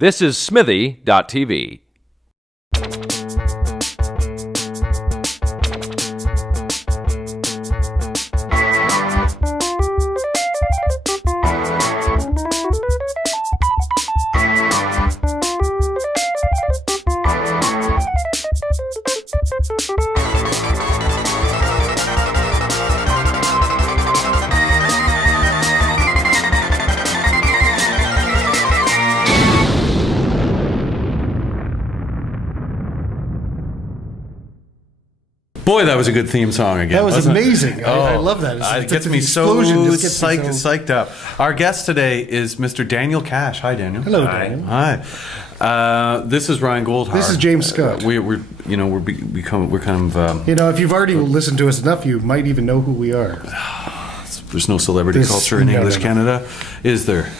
This is Smithy.tv. Boy, that was a good theme song again. That was wasn't amazing. It? I love that. It gets me so psyched up. Our guest today is Mr. Daniel Kash. Hi, Daniel. Hello, Daniel. Hi. This is Ryan Goldhar. This is James Scott. We're kind of. If you've already listened to us enough, you might even know who we are. There's no celebrity culture in English Canada, is there?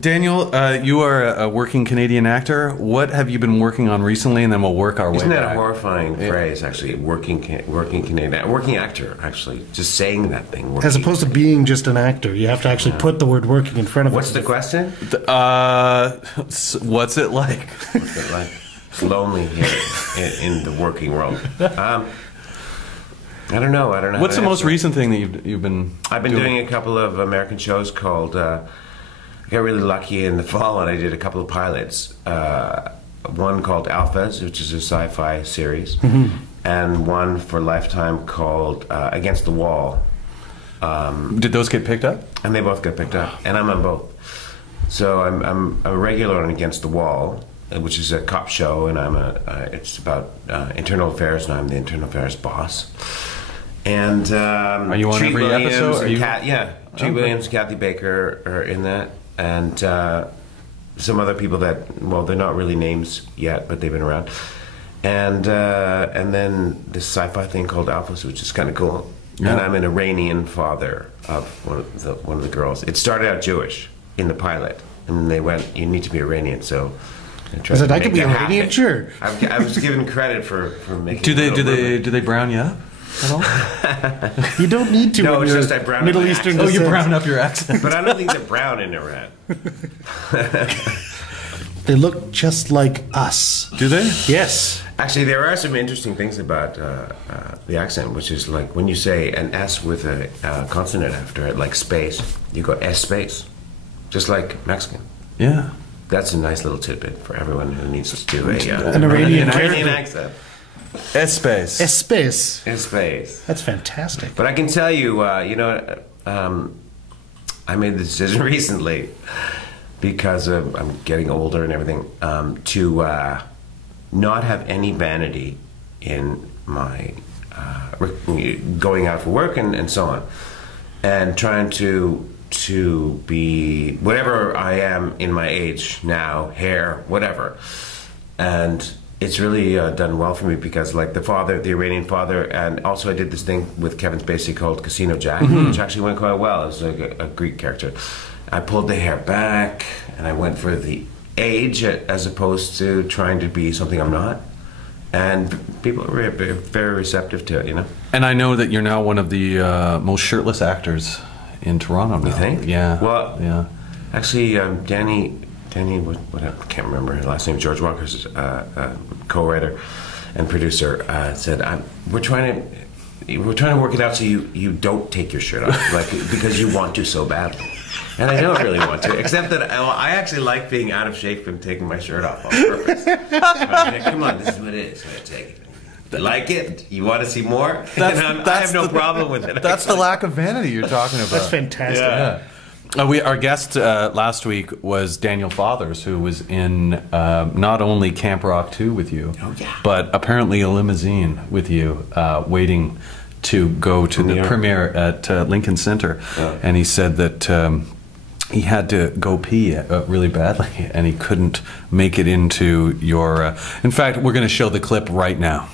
Daniel, you are a working Canadian actor. What have you been working on recently? And then we'll work our way back. Isn't that a horrifying phrase, actually? Working Canadian. Working actor, actually. Just saying that thing. As opposed to being just an actor. You have to actually put the word working in front of it. What's the question? What's it like? What's it like? It's lonely here in the working world. I don't know. What's the most recent thing that you've been I've been doing a couple of American shows called... I got really lucky in the fall and I did a couple of pilots. One called Alphas, which is a sci-fi series, and one for Lifetime called Against the Wall. Did those get picked up? And they both got picked up, and I'm on both. So I'm a regular on Against the Wall, which is a cop show, and it's about internal affairs, and I'm the internal affairs boss. And are you on every episode? Tree Williams and Kathy Baker are in that. And some other people that, well, they're not really names yet, but they've been around. And then this sci-fi thing called Alphas, which is kind of cool. Yeah. And I'm an Iranian father of one of the girls. It started out Jewish in the pilot, and then they went, "You need to be Iranian." So I said, "I could be Iranian, sure." I was given credit for making. Do they brown you up at all? You don't need to. No, it's just I brown Middle Eastern. Oh, you brown up your accent. But I don't think they're brown in Iran. They look just like us. Do they? Yes. Actually, there are some interesting things about the accent, which is like when you say an S with a consonant after it, like space, you go S space, just like Mexican. Yeah. That's a nice little tidbit for everyone who needs to do an Iranian accent. S-space. S-space. S-space. That's fantastic. But I can tell you, I made the decision recently because I'm getting older and everything, to not have any vanity in my going out for work and so on, and trying to be whatever I am in my age now, hair, whatever, and it's really done well for me because, like, the Iranian father, and also I did this thing with Kevin Spacey called Casino Jack, which actually went quite well. It was like a Greek character. I pulled the hair back, and I went for the age as opposed to trying to be something I'm not. And people are very receptive to it, you know? And I know that you're now one of the most shirtless actors in Toronto now. You think? Yeah. Well, yeah. Actually, Danny, what I can't remember his last name. George Walker's co-writer and producer said, "We're trying to work it out so you don't take your shirt off, like because you want to so badly." And I don't really want to, except that I actually like being out of shape and taking my shirt off on purpose. Come on, this is what it is. I take it. You like it? You want to see more? I have no problem with it. That's the lack of vanity you're talking about. That's fantastic. Yeah. Our guest last week was Daniel Fathers, who was in not only Camp Rock 2 with you, but apparently a limousine with you, waiting to go to the premiere at Lincoln Center. Yeah. And he said that he had to go pee really badly, and he couldn't make it into your... in fact, we're going to show the clip right now.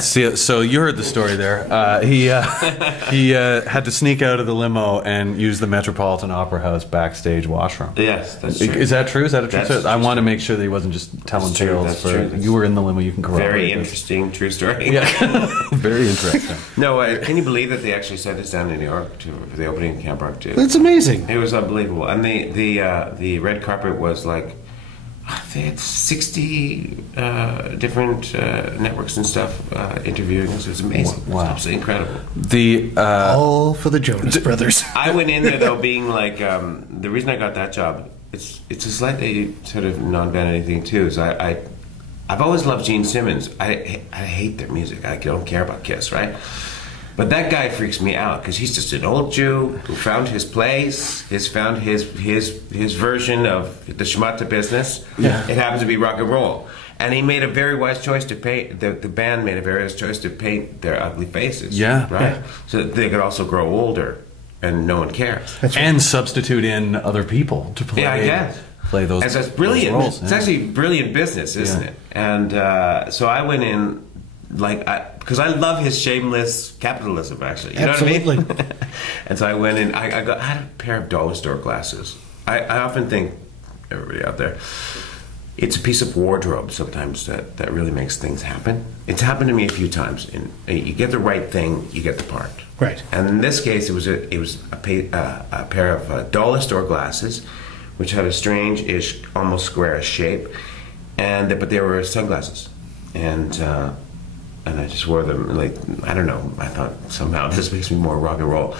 See, so you heard the story there. He had to sneak out of the limo and use the Metropolitan Opera House backstage washroom. Yes, that's true. Is that true? Is that a true That's story? I true. want to make sure that he wasn't just telling That's true, tales. that's For true, that's you were in the limo. You can corroborate. Very this. interesting, true story. Yeah, very interesting. No, can you believe that they actually sent us down to New York for the opening of Camp Rock 2? That's amazing. It was unbelievable, and the red carpet was like they had 60 different networks and stuff interviewing us. It was amazing. Wow. It was absolutely incredible. The All for the Jonas Brothers. I went in there though being like the reason I got that job. It's a slightly sort of non-vanity thing too. Is I've always loved Gene Simmons. I hate their music. I don't care about Kiss, right? But that guy freaks me out because he's just an old Jew who found his place. Has found his version of the schmutta business. Yeah. It happens to be rock and roll, and he made a very wise choice to paint. The band made a very wise choice to paint their ugly faces. Yeah. right. Yeah. So that they could also grow older, and no one cares. and substitute in other people to play. Yeah, I guess. Play those. And so it's brilliant. those roles, It's yeah. actually brilliant business, isn't Yeah. it? And so I went in, because I love his shameless capitalism, actually. You know what I Absolutely. mean? And so I went in, I had a pair of dollar store glasses. I often think, everybody out there, it's a piece of wardrobe sometimes that really makes things happen. It's happened to me a few times. You get the right thing, you get the part. Right. And in this case, it was a pair of dollar store glasses, which had a strange-ish, almost squarish shape, but they were sunglasses, and I just wore them like I don't know. I thought somehow this makes me more rock and roll,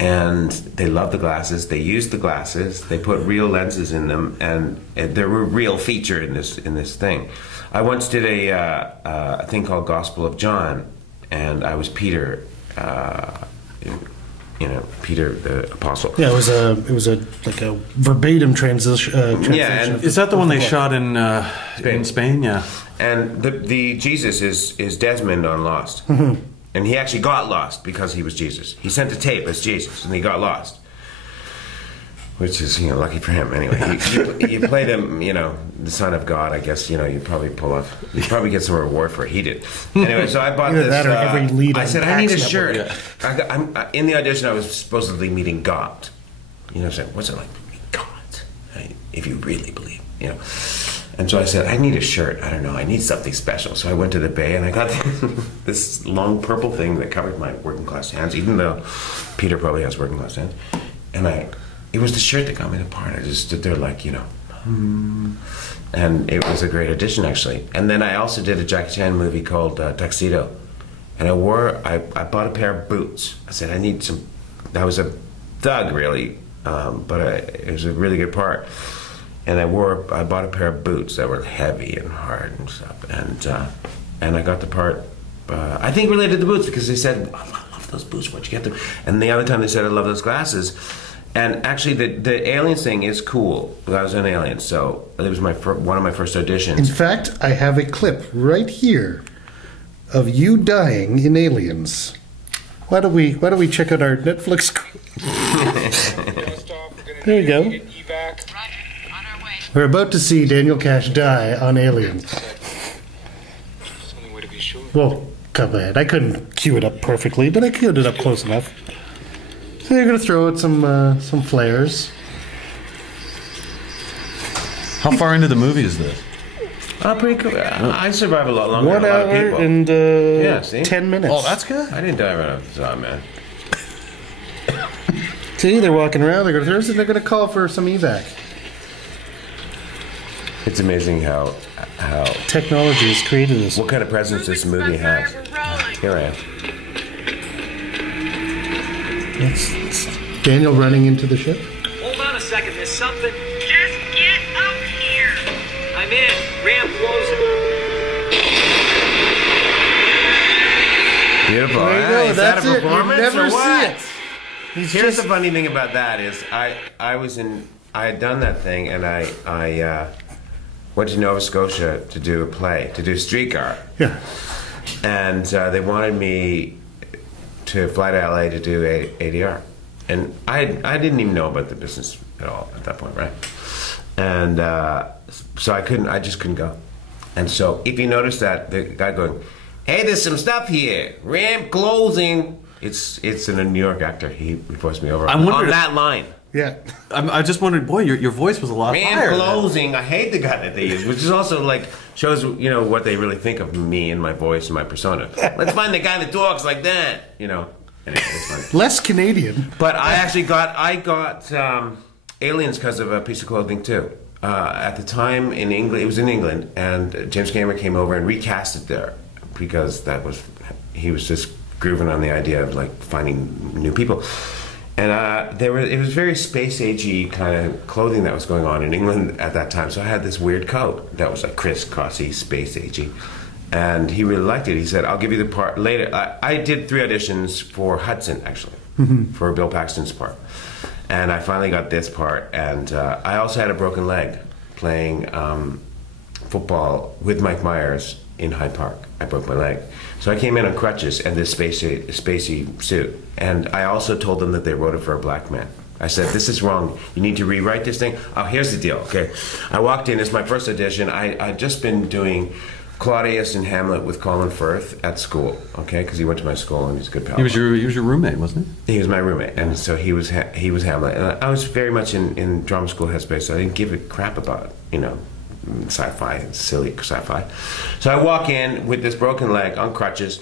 and they loved the glasses. They used the glasses. They put real lenses in them, and there were real feature in this thing. I once did a thing called Gospel of John, and I was Peter. Peter the Apostle. Yeah, it was a like a verbatim translation. and of Is that the one they book. shot in Spain? Yeah. And the Jesus is Desmond on Lost. Mm-hmm. And he actually got lost because he was Jesus. He sent a tape as Jesus, and he got lost. Which is, lucky for him. Anyway, you played him, the Son of God. I guess, you probably you probably get some reward for it. He did. Anyway, so I bought Either this. that or every lead I on said, I need a Pax shirt. Network. I'm in the audition, I was supposedly meeting God. Saying, what's it like to meet God? If you really believe, And so I said, I need a shirt. I don't know. I need something special. So I went to the Bay and I got this long purple thing that covered my working class hands, even though Peter probably has working class hands. And it was the shirt that got me the part. I just stood there like, and it was a great audition actually. And then I also did a Jackie Chan movie called Tuxedo. And I bought a pair of boots. I said, I need some, I was a thug really, but it was a really good part. And I bought a pair of boots that were heavy and hard and stuff, and I got the part. I think related to the boots because they said, oh, "I love those boots. Where'd you get them?" And the other time they said, "I love those glasses." And actually, the aliens thing is cool. I was an alien, so it was one of my first auditions. In fact, I have a clip right here of you dying in Aliens. Why don't we check out our Netflix? There you go. We're about to see Daniel Kash die on Aliens. Well, come ahead. I couldn't cue it up perfectly, but I queued it up close enough. So you're going to throw out some flares. How far into the movie is this? Pretty cool. I survive a lot longer 1 than a lot of hour people. and Yeah, see? 10 minutes. Oh, that's good. I didn't die right off the top, man. See, they're walking around. They're going to call for some evac. It's amazing how Technology has created this. what kind of presence this movie has. Here I am. It's Daniel running into the ship. Hold on a second, there's something. Just get up here. I'm in. Ramp closing. Beautiful. There you Ah, go. is That's that a it. You performance never or see what? it. He's Here's just the funny thing about that is I had done that thing and I went to Nova Scotia to do a play, to do Streetcar. yeah. And they wanted me to fly to LA to do ADR. And I didn't even know about the business at all at that point, right? And so I just couldn't go. And so if you notice that, the guy going, hey, there's some stuff here. Ramp closing. It's a New York actor. He voiced me over on that line. Yeah. I just wondered, boy, your voice was a lot higher. Ramp closing. I hate the guy that they use, which is also like shows what they really think of me and my voice and my persona. Let's find the guy that talks like that. Anyway, it's fun. Less Canadian. But I actually got Aliens because of a piece of clothing too. At the time in England, it was in England, and James Cameron came over and recast it there because he was just grooving on the idea of like finding new people. And it was very space agey kind of clothing that was going on in England at that time. So I had this weird coat that was like crisscrossy, space agey. And he really liked it. He said, I'll give you the part later. I did 3 auditions for Hudson, actually, for Bill Paxton's part. And I finally got this part. And I also had a broken leg playing football with Mike Myers in Hyde Park. I broke my leg. So I came in on crutches and this spacey suit. And I also told them that they wrote it for a black man. I said, this is wrong. You need to rewrite this thing. Oh, here's the deal, okay? I walked in, it's my first audition. I'd just been doing Claudius and Hamlet with Colin Firth at school, okay? Because he went to my school and he's a good pal. He was your roommate, wasn't he? He was my roommate, and so he was Hamlet. And I was very much in drama school headspace, so I didn't give a crap about, sci-fi, silly sci-fi. So I walk in with this broken leg on crutches,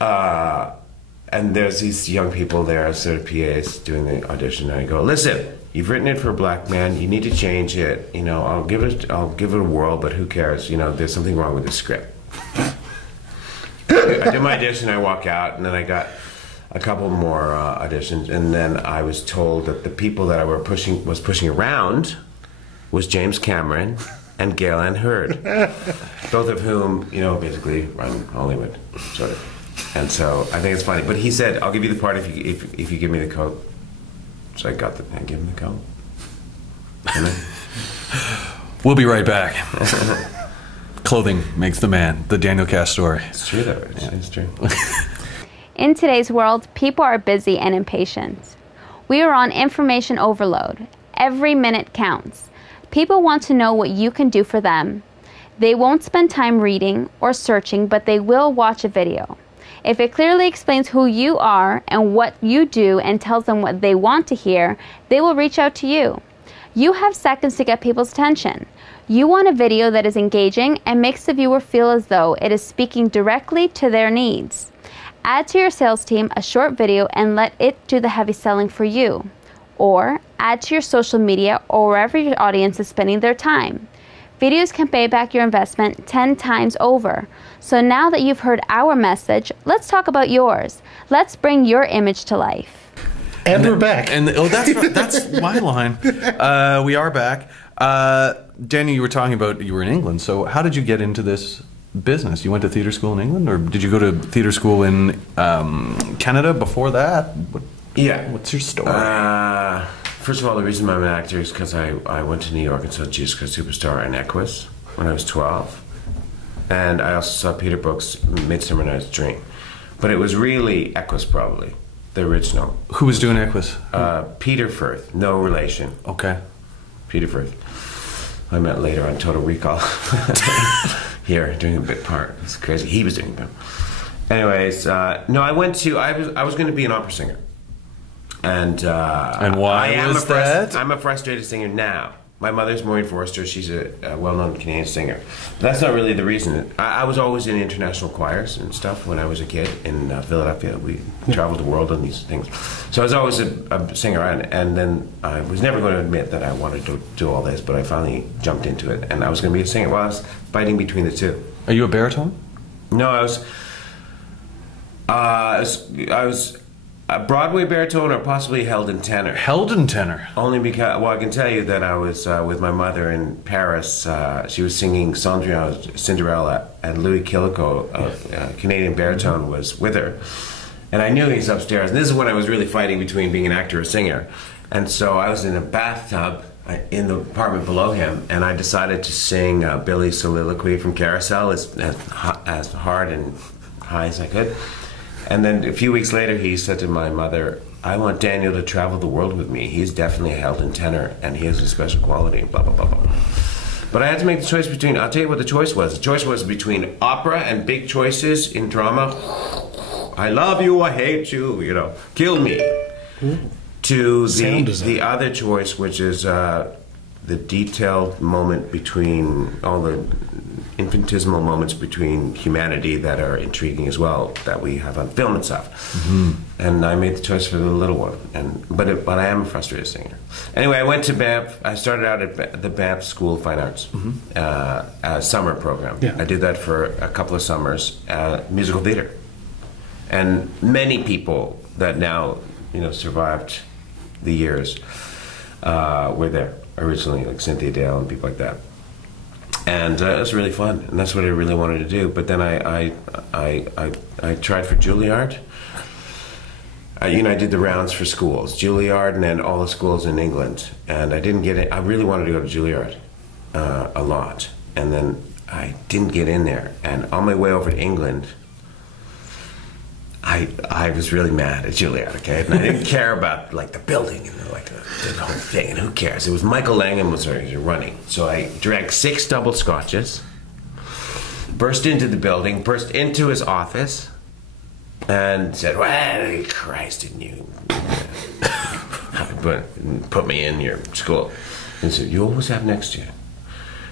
and there's these young people there, sort of PAs doing the audition, and I go, listen, you've written it for a black man, you need to change it, I'll give it a whirl, but who cares, there's something wrong with the script. I did my audition, I walk out, and then I got a couple more auditions, and then I was told that the people that I was pushing around was James Cameron and Gail Ann Hurd, both of whom, basically run Hollywood, sort of. And so I think it's funny. But he said, I'll give you the part if you give me the coat. So I gave him the coat. We'll be right back. Clothing makes the man. The Daniel Kash story. It's true, though. It's true. In today's world, people are busy and impatient. We are on information overload. Every minute counts. People want to know what you can do for them. They won't spend time reading or searching, but they will watch a video. If it clearly explains who you are and what you do and tells them what they want to hear, they will reach out to you. You have seconds to get people's attention. You want a video that is engaging and makes the viewer feel as though it is speaking directly to their needs. Add to your sales team a short video and let it do the heavy selling for you. Or add to your social media or wherever your audience is spending their time. Videos can pay back your investment 10 times over. So now that you've heard our message, let's talk about yours. Let's bring your image to life. And we're back. That's my line. We are back. Daniel, you were talking about you were in England. So how did you get into this business? You went to theater school in England, or did you go to theater school in Canada before that? What's your story? First of all, the reason I'm an actor is because I went to New York and saw Jesus Christ Superstar and Equus when I was 12. And I also saw Peter Brook's Midsummer Night's Dream. But it was really Equus, probably, the original. Who was doing Equus? Peter Firth, no relation. Okay. Peter Firth. I met later on Total Recall. Here, doing a bit part. It's crazy. He was doing a bit. Anyways, no, I was going to be an opera singer. And why was that? I'm a frustrated singer now. My mother's Maureen Forrester. She's a well-known Canadian singer. But that's not really the reason. I was always in international choirs and stuff when I was a kid in Philadelphia. We traveled the world on these things. So I was always a singer, and then I was never going to admit that I wanted to do all this, but I finally jumped into it, and I was going to be a singer. Well, I was fighting between the two. Are you a baritone? No, I was a Broadway baritone, or possibly held in tenor. Held in tenor? Only because, well, I can tell you that I was with my mother in Paris. She was singing Cendrillon's Cinderella, and Louis Killico, a Canadian baritone, was with her. And I knew he was upstairs. And this is when I was really fighting between being an actor or a singer. And so I was in a bathtub in the apartment below him, and I decided to sing Billy's soliloquy from Carousel as hard and high as I could. And then a few weeks later, he said to my mother, I want Daniel to travel the world with me. He's definitely held in tenor, and he has a special quality, blah, blah, blah, blah. But I had to make the choice between, I'll tell you what the choice was. The choice was between opera and big choices in drama. I love you, I hate you, you know, kill me. To the other choice, which is the detailed moment between all the infinitesimal moments between humanity that are intriguing as well, that we have on film and stuff. And I made the choice for the little one. But I am a frustrated singer. Anyway, I went to Banff. I started out at the Banff School of Fine Arts summer program. Yeah. I did that for a couple of summers, musical theater. And many people that now, you know, survived the years were there originally, like Cynthia Dale and people like that. And it was really fun, and that's what I really wanted to do. But then I tried for Juilliard. You know, I did the rounds for schools, Juilliard, and then all the schools in England. And I didn't get it. I really wanted to go to Juilliard a lot, and then I didn't get in there. And on my way over to England, I was really mad at Juilliard, okay? And I didn't care about, like, the building and, like, the whole thing, and who cares? It was Michael Langham was running. So I drank 6 double scotches, burst into the building, burst into his office, and said, well, Christ, didn't you put me in your school? And said, you always have next year.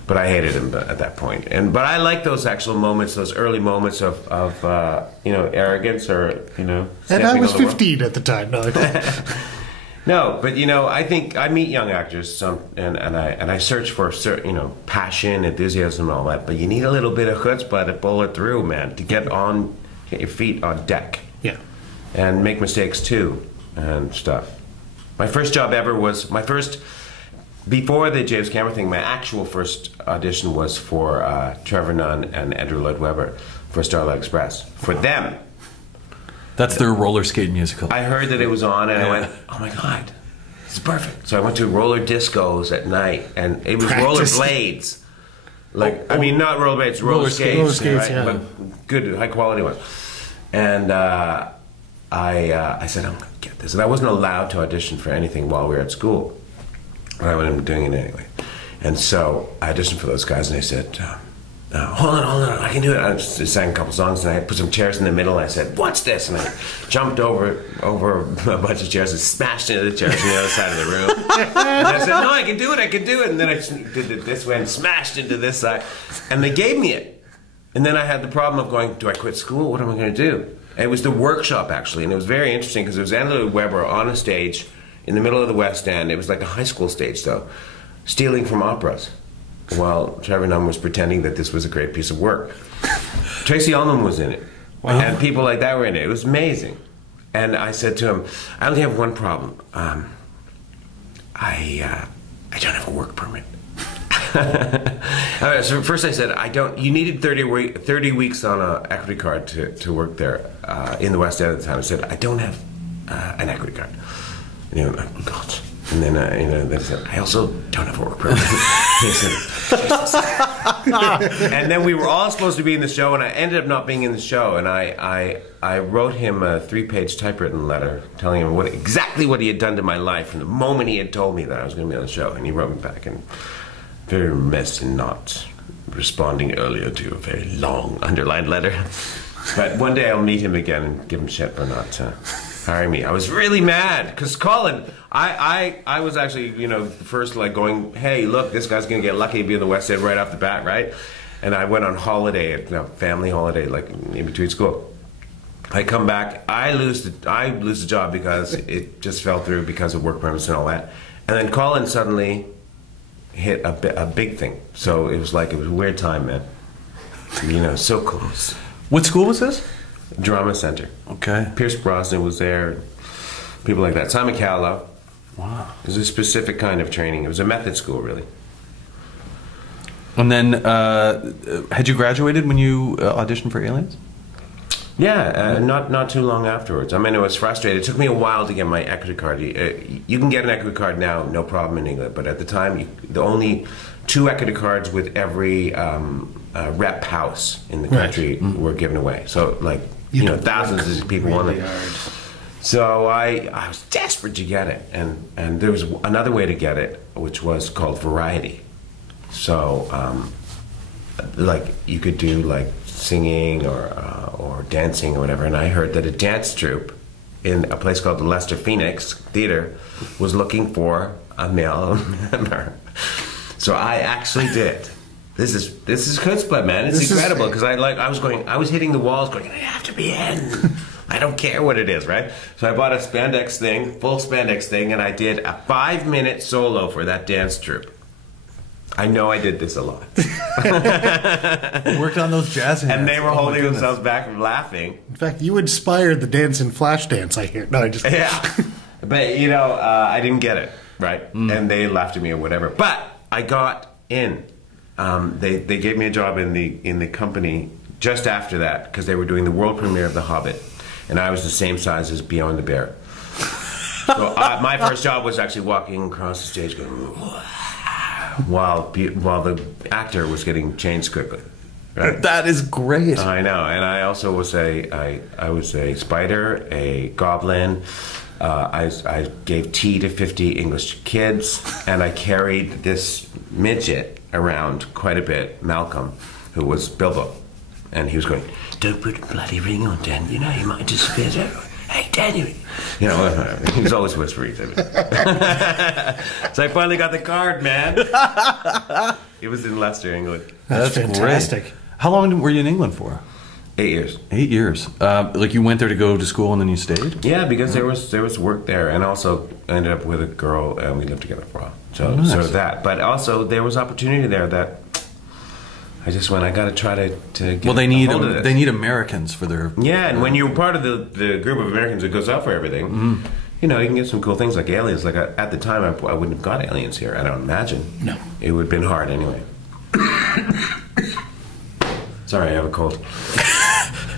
But I hated him at that point. But I like those actual moments, those early moments of you know, arrogance or, you know. And I was 15 at the time. No, no, but you know, I think I meet young actors, and I search for certain, you know, passion, enthusiasm, and all that. But you need a little bit of chutzpah to pull it through, man, to get your feet on deck. Yeah. And make mistakes too, and stuff. My first job ever was before the James Cameron thing. My actual first audition was for Trevor Nunn and Edward Lloyd Webber for Starlight Express. For them. That's their roller skate musical. I heard that it was on, and I went, "Oh my god, it's perfect." So I went to roller discos at night, and it was roller blades. Like, I mean, not roller blades, roller skates. Roller skates, right? yeah. But good, high quality ones. And I said, "I'm gonna get this," and I wasn't allowed to audition for anything while we were at school. I wasn't doing it anyway. And so I auditioned for those guys, and they said, hold on, I can do it. I just sang a couple songs, and I put some chairs in the middle, and I said, what's this? And I jumped over a bunch of chairs and smashed into the chairs on the other side of the room. And I said, no, I can do it. And then I did it this way and smashed into this side. And they gave me it. And then I had the problem of going, do I quit school? What am I going to do? And it was the workshop, actually, and it was very interesting because it was Andrew Lloyd Webber on a stage in the middle of the West End. It was like a high school stage, though, stealing from operas, while Trevor Nunn was pretending that this was a great piece of work. Tracy Ullman was in it, and people like that were in it. It was amazing. And I said to him, I only have one problem. I don't have a work permit. So first I said, you needed 30 weeks on an equity card to work there in the West End at the time. I said, I don't have an equity card. And he went, oh, God. And then, they said, I also don't have a work permit. He said, and then we were all supposed to be in the show, and I ended up not being in the show. And I wrote him a 3-page typewritten letter telling him exactly what he had done to my life from the moment he had told me that I was going to be on the show. And he wrote me back, and very remiss in not responding earlier to a very long underlined letter. But one day I'll meet him again and give him shit for not hiring me. I was really mad because Colin, I was actually, first like going, hey, look, this guy's gonna get lucky to be in the West End right off the bat, right? And I went on holiday, family holiday, like in between school. I come back, I lose the job because it just fell through because of work permits and all that. And then Colin suddenly hit a big thing. So it was a weird time, man. So close. What school was this? Drama Center. Okay. Pierce Brosnan was there. People like that. Simon Cowell. Wow. It was a specific kind of training. It was a method school, really. And then, had you graduated when you auditioned for Aliens? Yeah, not too long afterwards. I mean, it was frustrating. It took me a while to get my equity card. You can get an equity card now, no problem in England. But at the time, the only 2 equity cards with every rep house in the country were given away. So, thousands of people wanted it. So I was desperate to get it, and there was another way to get it, which was called Variety. So, like you could do like singing or dancing or whatever. And I heard that a dance troupe in a place called the Leicester Phoenix Theatre was looking for a male member. So I actually did. This is chutzpah, man. It's incredible because I was hitting the walls going, I have to be in. I don't care what it is, right? So I bought a spandex thing, full spandex thing, and I did a 5-minute solo for that dance troupe. I know I did this a lot. Worked on those jazz hands. And they were holding themselves back from laughing. In fact, you inspired the dance in Flashdance, I hear. No, I just... Yeah. But, you know, I didn't get it, right? And they laughed at me or whatever. But I got in. They gave me a job in the company just after that because they were doing the world premiere of The Hobbit. And I was the same size as Beyond the Bear. So my first job was actually walking across the stage going, while the actor was getting changed quickly. Right? That is great. I know, and I also was I was a spider, a goblin. I gave tea to 50 English kids, and I carried this midget around quite a bit, Malcolm, who was Bilbo, and he was going, "Don't put a bloody ring on, Dan. You know you might disappear." Hey, Daniel. You know, he was always whispering to me. So I finally got the card, man. It was in Leicester, England. That's fantastic. Great. How long were you in England for? 8 years. 8 years. Like you went there to go to school and then you stayed? Yeah, because there was work there, and also ended up with a girl, and we lived together for a while. So nice. sort of that. But also there was opportunity there that I just went. I got to try to get. Well, they hold of this. need Americans for their. Yeah, and when you're part of the group of Americans that goes out for everything, you know, you can get some cool things like aliens. Like at the time, I wouldn't have got aliens here. I don't imagine. No, it would have been hard anyway. Sorry, I have a cold.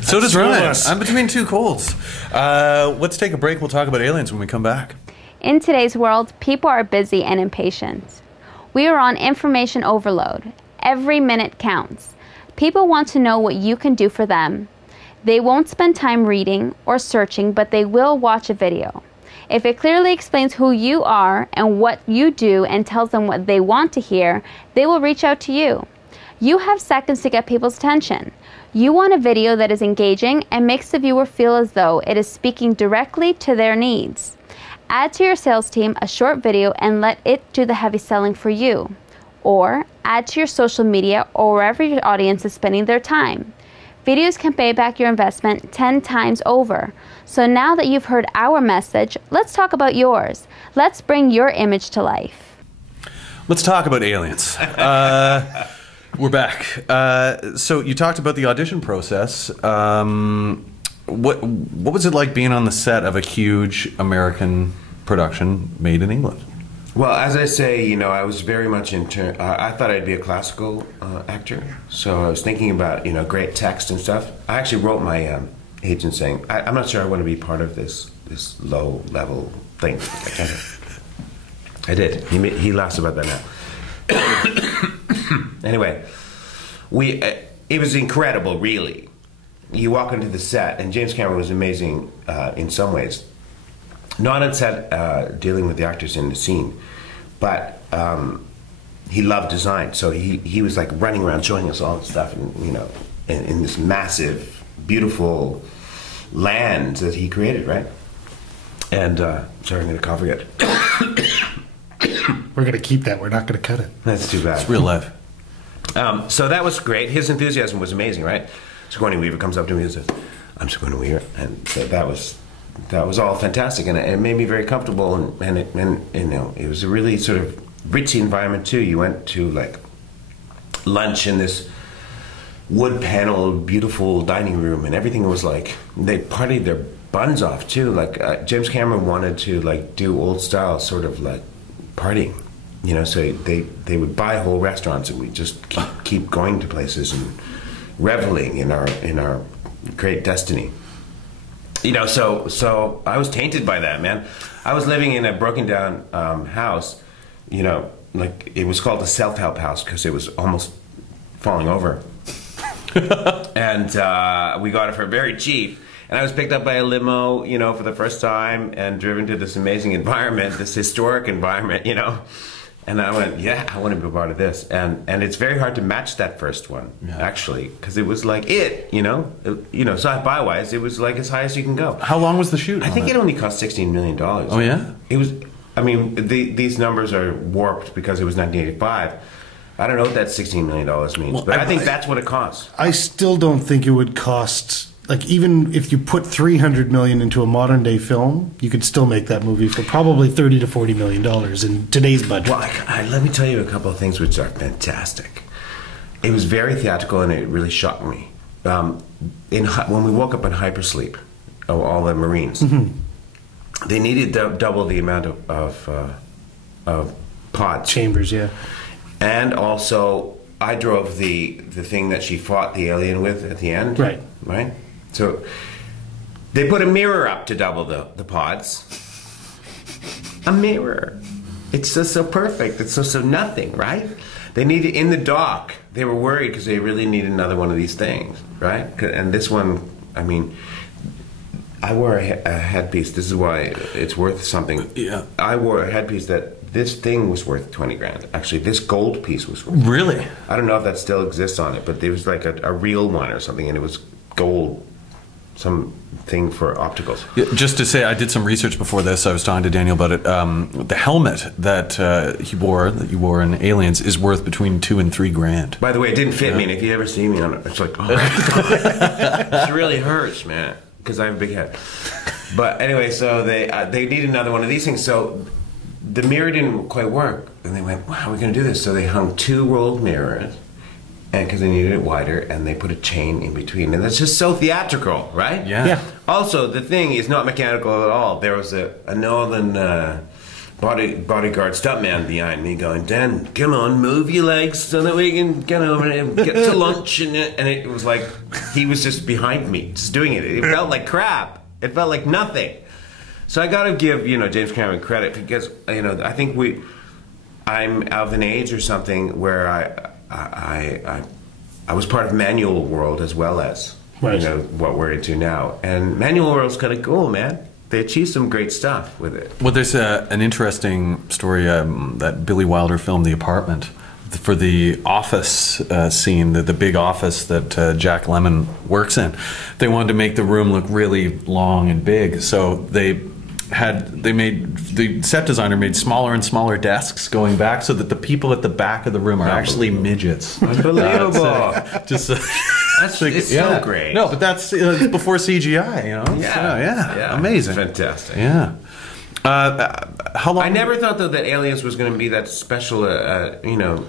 So does Ryan. I'm between two colds. Let's take a break. We'll talk about aliens when we come back. In today's world, people are busy and impatient. We are on information overload. Every minute counts. People want to know what you can do for them. They won't spend time reading or searching, but they will watch a video. If it clearly explains who you are and what you do and tells them what they want to hear, they will reach out to you. You have seconds to get people's attention. You want a video that is engaging and makes the viewer feel as though it is speaking directly to their needs. Add to your sales team a short video and let it do the heavy selling for you. Or add to your social media or wherever your audience is spending their time. Videos can pay back your investment 10 times over. So now that you've heard our message, let's talk about yours. Let's bring your image to life. Let's talk about aliens. We're back. So you talked about the audition process. What was it like being on the set of a huge American production made in England? Well, as I say, you know, I was very much into. I thought I'd be a classical actor, so I was thinking about, you know, great text and stuff. I actually wrote my agent saying, "I'm not sure I want to be part of this low level thing." I did. He laughs about that now. Anyway, it was incredible, really. You walk into the set, and James Cameron was amazing in some ways. Not on set dealing with the actors in the scene, but he loved design. So he was like running around showing us all the stuff, and you know, in this massive, beautiful land that he created, right? And sorry, I'm going to cough again. we're going to keep that. We're not going to cut it. That's too bad. It's real life. So that was great. His enthusiasm was amazing, right? Sigourney Weaver comes up to me and says, "I'm Sigourney Weaver," and so that was all fantastic, and it made me very comfortable, and you know, it was a really sort of ritzy environment too. You went to like lunch in this wood-paneled, beautiful dining room, and everything was like they partied their buns off too. Like James Cameron wanted to like do old style sort of like partying, you know. So they would buy whole restaurants, and we just keep going to places and reveling in our great destiny. You know, so I was tainted by that, man. I was living in a broken down house, you know, like it was called a self-help house because it was almost falling over. And we got it for very cheap. And I was picked up by a limo, you know, for the first time and driven to this amazing environment, this historic environment, you know. And I went, yeah, I want to be a part of this. And it's very hard to match that first one, actually, because it was like sci-fi wise, it was like as high as you can go. How long was the shoot? I think it only cost $16 million. Oh, yeah? It was, I mean, these numbers are warped because it was 1985. I don't know what that $16 million means, but I think that's what it costs. I still don't think it would cost. Like, even if you put $300 million into a modern day film, you could still make that movie for probably $30 to $40 million in today's budget. Well, let me tell you a couple of things which are fantastic. It was very theatrical and it really shocked me. When we woke up in hypersleep, all the Marines, they needed double the amount of pods. Chambers, yeah. And also, I drove the thing that she fought the alien with at the end. Right. Right? So they put a mirror up to double the pods. A mirror. It's just so perfect. It's so nothing, right? They needed in the dock. They were worried because they really needed another one of these things, right? And this one, I mean, I wore a headpiece. This is why it's worth something. Yeah. I wore a headpiece that this thing was worth 20 grand. Actually, this gold piece was worth. Really? I don't know if that still exists on it, but there was like a real one or something, and it was gold. Something for opticals. Yeah, just to say, I did some research before this. I was talking to Daniel about it. The helmet that you wore in Aliens, is worth between $2,000 and $3,000. By the way, it didn't fit me, and if you ever see me on it, it's like, oh my God. It really hurts, man, because I have a big head. But anyway, so they need another one of these things. So the mirror didn't quite work, and they went, "Wow, how are we going to do this?" So they hung 2 rolled mirrors. And because they needed it wider, and they put a chain in between, and that's just so theatrical, right? Yeah. Also, the thing is not mechanical at all. There was a northern bodyguard stuntman behind me going, "Dan, come on, move your legs so that we can get over and get to lunch." And it was like he was just behind me, just doing it. It felt like crap. It felt like nothing. So I got to give James Cameron credit because I think I'm of an age or something where I was part of manual world as well as what we're into now, and manual world's kind of cool, man. They achieved some great stuff with it. Well, there's an interesting story that Billy Wilder filmed, The Apartment, for the office scene, the big office that Jack Lemmon works in. They wanted to make the room look really long and big, so the set designer made smaller and smaller desks going back so that the people at the back of the room are actually midgets. Unbelievable. It's so great. No, but that's before CGI, Yeah, amazing. Fantastic. Yeah. How long? I never thought though that Aliens was going to be that special, an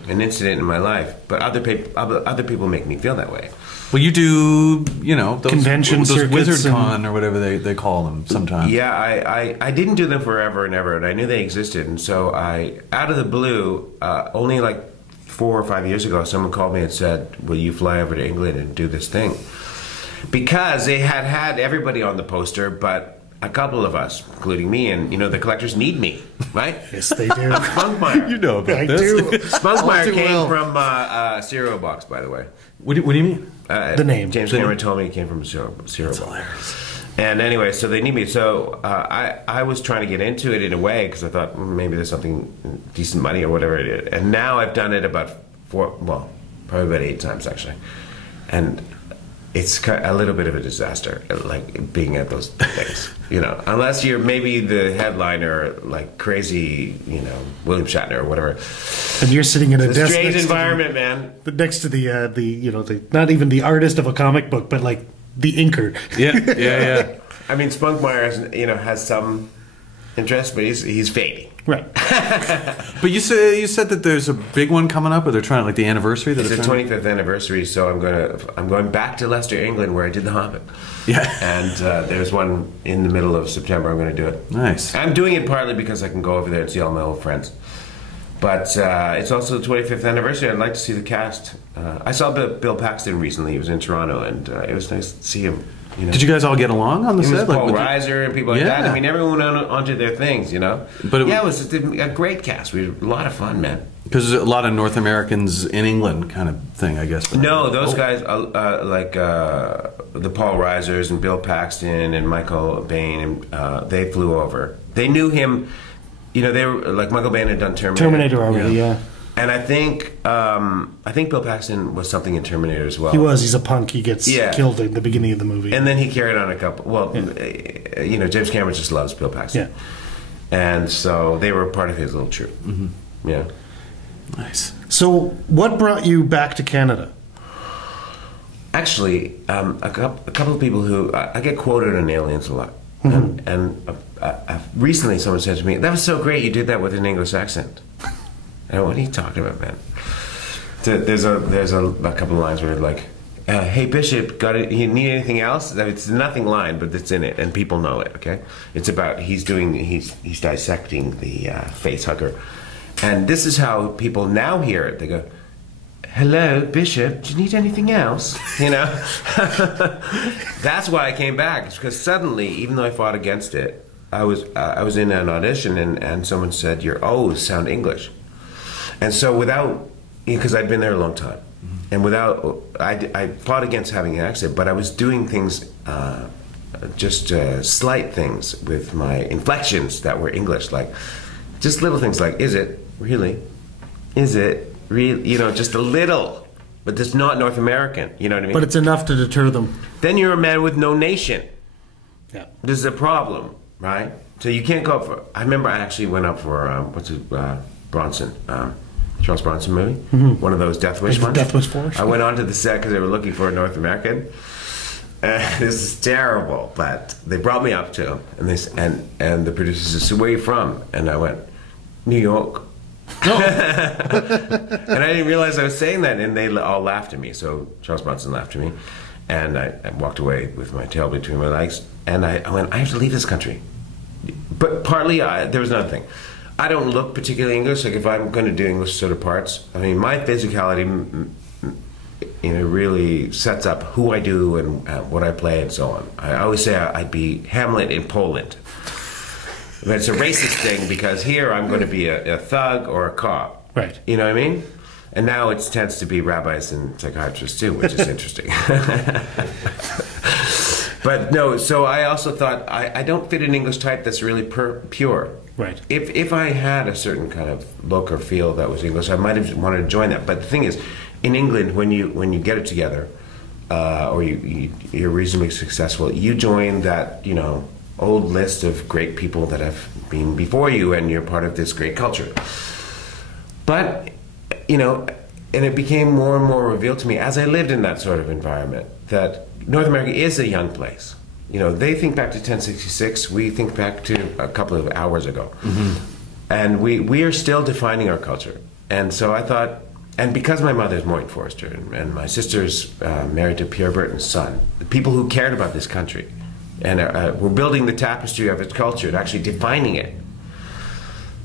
incident in my life. But other people make me feel that way. Well, you do, those convention circuits, WizardCon or whatever they call them sometimes. Yeah, I didn't do them forever and ever, and I knew they existed. And so out of the blue, only like 4 or 5 years ago, someone called me and said, "Will you fly over to England and do this thing?" Because they had everybody on the poster, but a couple of us, including me, and the collectors need me, right? Yes, they do. Spunkmeyer. You know about I this. do. Spunkmeyer came from Cereal Box, by the way. What do you mean? The name. James Cameron told me he came from Cereal Box. Hilarious. And anyway, so they need me. So I was trying to get into it in a way because I thought maybe there's something decent money or whatever it is. And now I've done it about probably about 8 times actually. And it's a little bit of a disaster, like being at those things, unless you're maybe the headliner, like crazy, William Shatner or whatever. And you're sitting in a It's a desk strange next environment, man. But next to the not even the artist of a comic book, but like the inker. Yeah. I mean, Spunkmeyer has some interest, but he's fading. Right. But you said that there's a big one coming up, or they're trying the anniversary. It's the 25th anniversary, so I'm going back to Leicester, England, where I did The Hobbit. Yeah. And there's one in the middle of September. I'm going to do it. Nice. I'm doing it partly because I can go over there and see all my old friends. But it's also the 25th anniversary. I'd like to see the cast. I saw Bill Paxton recently. He was in Toronto, and it was nice to see him. Did you guys all get along on the It set? was Paul Reiser and people like that. Yeah. I mean, everyone went onto their things, But it was a great cast. We had a lot of fun, man. Because there's a lot of North Americans in England kind of thing, I guess. No, those guys, like the Paul Reisers and Bill Paxton and Michael Bain, they flew over. They knew him they were like Michael Bay had done Terminator already, yeah. And I think Bill Paxton was something in Terminator as well. He was. He's a punk. He gets killed in the beginning of the movie. And then he carried on a couple. Well, James Cameron just loves Bill Paxton. Yeah. And so they were part of his little troupe. Mm-hmm. Yeah. Nice. So, what brought you back to Canada? Actually, a couple of people who I get quoted on Aliens a lot, and recently someone said to me, "That was so great. You did that with an English accent." And what are you talking about, man? There's a couple of lines where they're like, "Hey Bishop, you need anything else?" It's a nothing line, but it's in it, and people know it. Okay, it's about he's dissecting the face hugger, and this is how people now hear it. They go, "Hello, Bishop, do you need anything else?" That's why I came back. It's because suddenly, even though I fought against it, I was in an audition, and someone said, "Your O's sound English." And so because I'd been there a long time, and I fought against having an accent, but I was doing things, just slight things with my inflections that were English, like just little things like, "Is it really? Is it really?" Just a little, but it's not North American, you know what I mean? But it's enough to deter them. Then you're a man with no nation. Yeah. This is a problem, right? So you can't go up for, I remember I actually went up for, Bronson, Charles Bronson movie, one of those Death Wish ones. Death Wish 4. I went onto the set because they were looking for a North American. This is terrible, but they brought me up to him, and the producer said, "So where are you from?" And I went, "New York." No. And I didn't realize I was saying that, and they all laughed at me. So Charles Bronson laughed at me, and I walked away with my tail between my legs, and I went, "I have to leave this country." But partly, there was another thing. I don't look particularly English. Like if I'm going to do English sort of parts, I mean, my physicality, really sets up who I do and what I play and so on. I always say I'd be Hamlet in Poland. But it's a racist thing because here I'm going to be a thug or a cop. Right. You know what I mean? And now it tends to be rabbis and psychiatrists too, which is interesting. But no, so I also thought I don't fit an English type that's really pure. Right. If I had a certain kind of look or feel that was English, I might have wanted to join that. But the thing is, in England, when you get it together, or you're reasonably successful, you join that old list of great people that have been before you, and you're part of this great culture. But and it became more and more revealed to me as I lived in that sort of environment that North America is a young place. They think back to 1066. We think back to a couple of hours ago. And we are still defining our culture. And so I thought, and because my mother's Maureen Forrester and my sister's married to Pierre Berton's son, the people who cared about this country and were building the tapestry of its culture and actually defining it,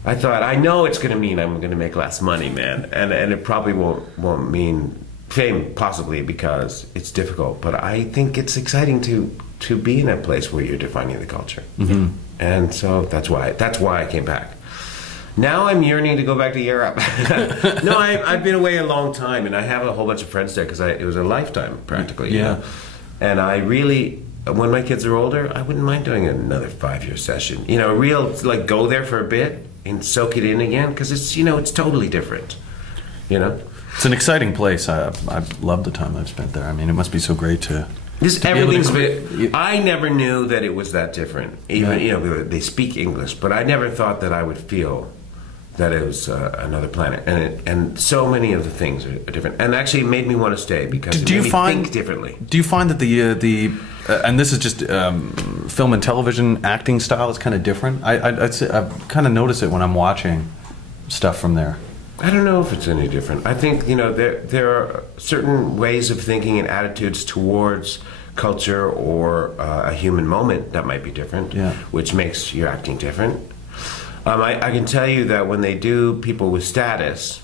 I thought, I know it's going to mean I'm going to make less money, man. And it probably won't mean fame, possibly, because it's difficult. But I think it's exciting to be in a place where you're defining the culture. And so that's why I came back. Now I'm yearning to go back to Europe. No, I've been away a long time, and I have a whole bunch of friends there because it was a lifetime, practically. Yeah. And I really, when my kids are older, I wouldn't mind doing another 5-year session. Go there for a bit and soak it in again, because it's totally different. It's an exciting place. I've loved the time I've spent there. I mean, it must be so great to... I never knew that it was that different. Even they speak English, but I never thought that I would feel that it was another planet. And so many of the things are different. And actually, it made me want to stay because it made me think differently. Do you find that the and this is just film and television acting style is kind of different? I kind of notice it when I'm watching stuff from there. I don't know if it's any different. I think, there are certain ways of thinking and attitudes towards culture or a human moment that might be different, which makes your acting different. I can tell you that when they do people with status,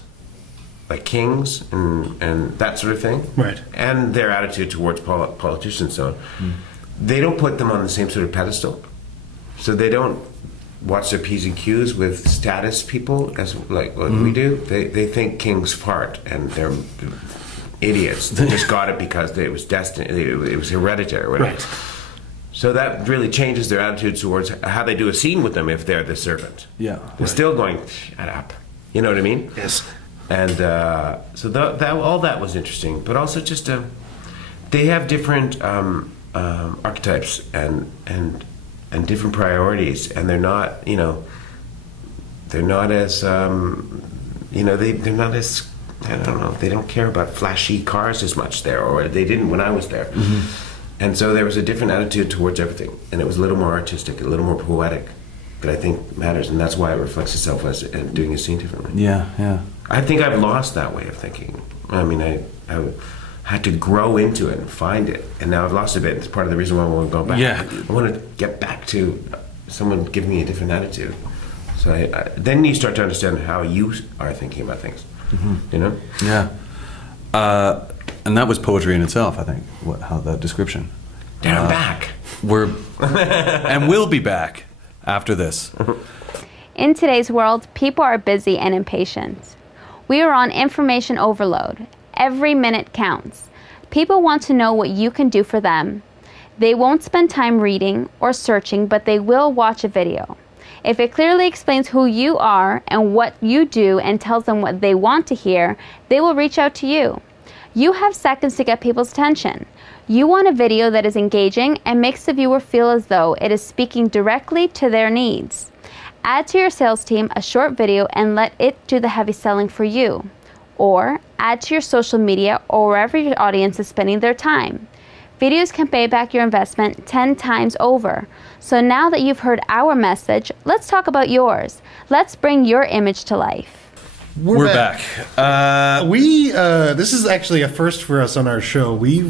like kings and that sort of thing, right, and their attitude towards politicians, so they don't put them on the same sort of pedestal. So they don't watch their P's and Q's with status people as like what we do. They think kings fart and they're idiots. They just got it because it was destined. It was hereditary or whatever. Right. So that really changes their attitude towards how they do a scene with them if they're the servant. Yeah. They're still going, shut up. You know what I mean? Yes. And so that all that was interesting, but also just they have different archetypes and different priorities, and they're not they're not as they're not as, I don't know, they don't care about flashy cars as much there, or they didn't when I was there. And so there was a different attitude towards everything, and it was a little more artistic, a little more poetic, that I think matters, and that's why it reflects itself as doing a scene differently. Yeah, yeah. I think I've lost that way of thinking. I mean, I had to grow into it and find it, and now I've lost a bit. It's part of the reason why I want to go back. Yeah. I want to get back to someone giving me a different attitude. So then you start to understand how you are thinking about things. You know? Yeah. And that was poetry in itself, I think. How that description. And I'm back. We're and we'll be back after this. In today's world, people are busy and impatient. We are on information overload. Every minute counts. People want to know what you can do for them. They won't spend time reading or searching, but they will watch a video. If it clearly explains who you are and what you do and tells them what they want to hear, they will reach out to you. You have seconds to get people's attention. You want a video that is engaging and makes the viewer feel as though it is speaking directly to their needs. Add to your sales team a short video and let it do the heavy selling for you. Or add to your social media or wherever your audience is spending their time. Videos can pay back your investment 10 times over. So now that you've heard our message, let's talk about yours. Let's bring your image to life. We're back. This is actually a first for us on our show. We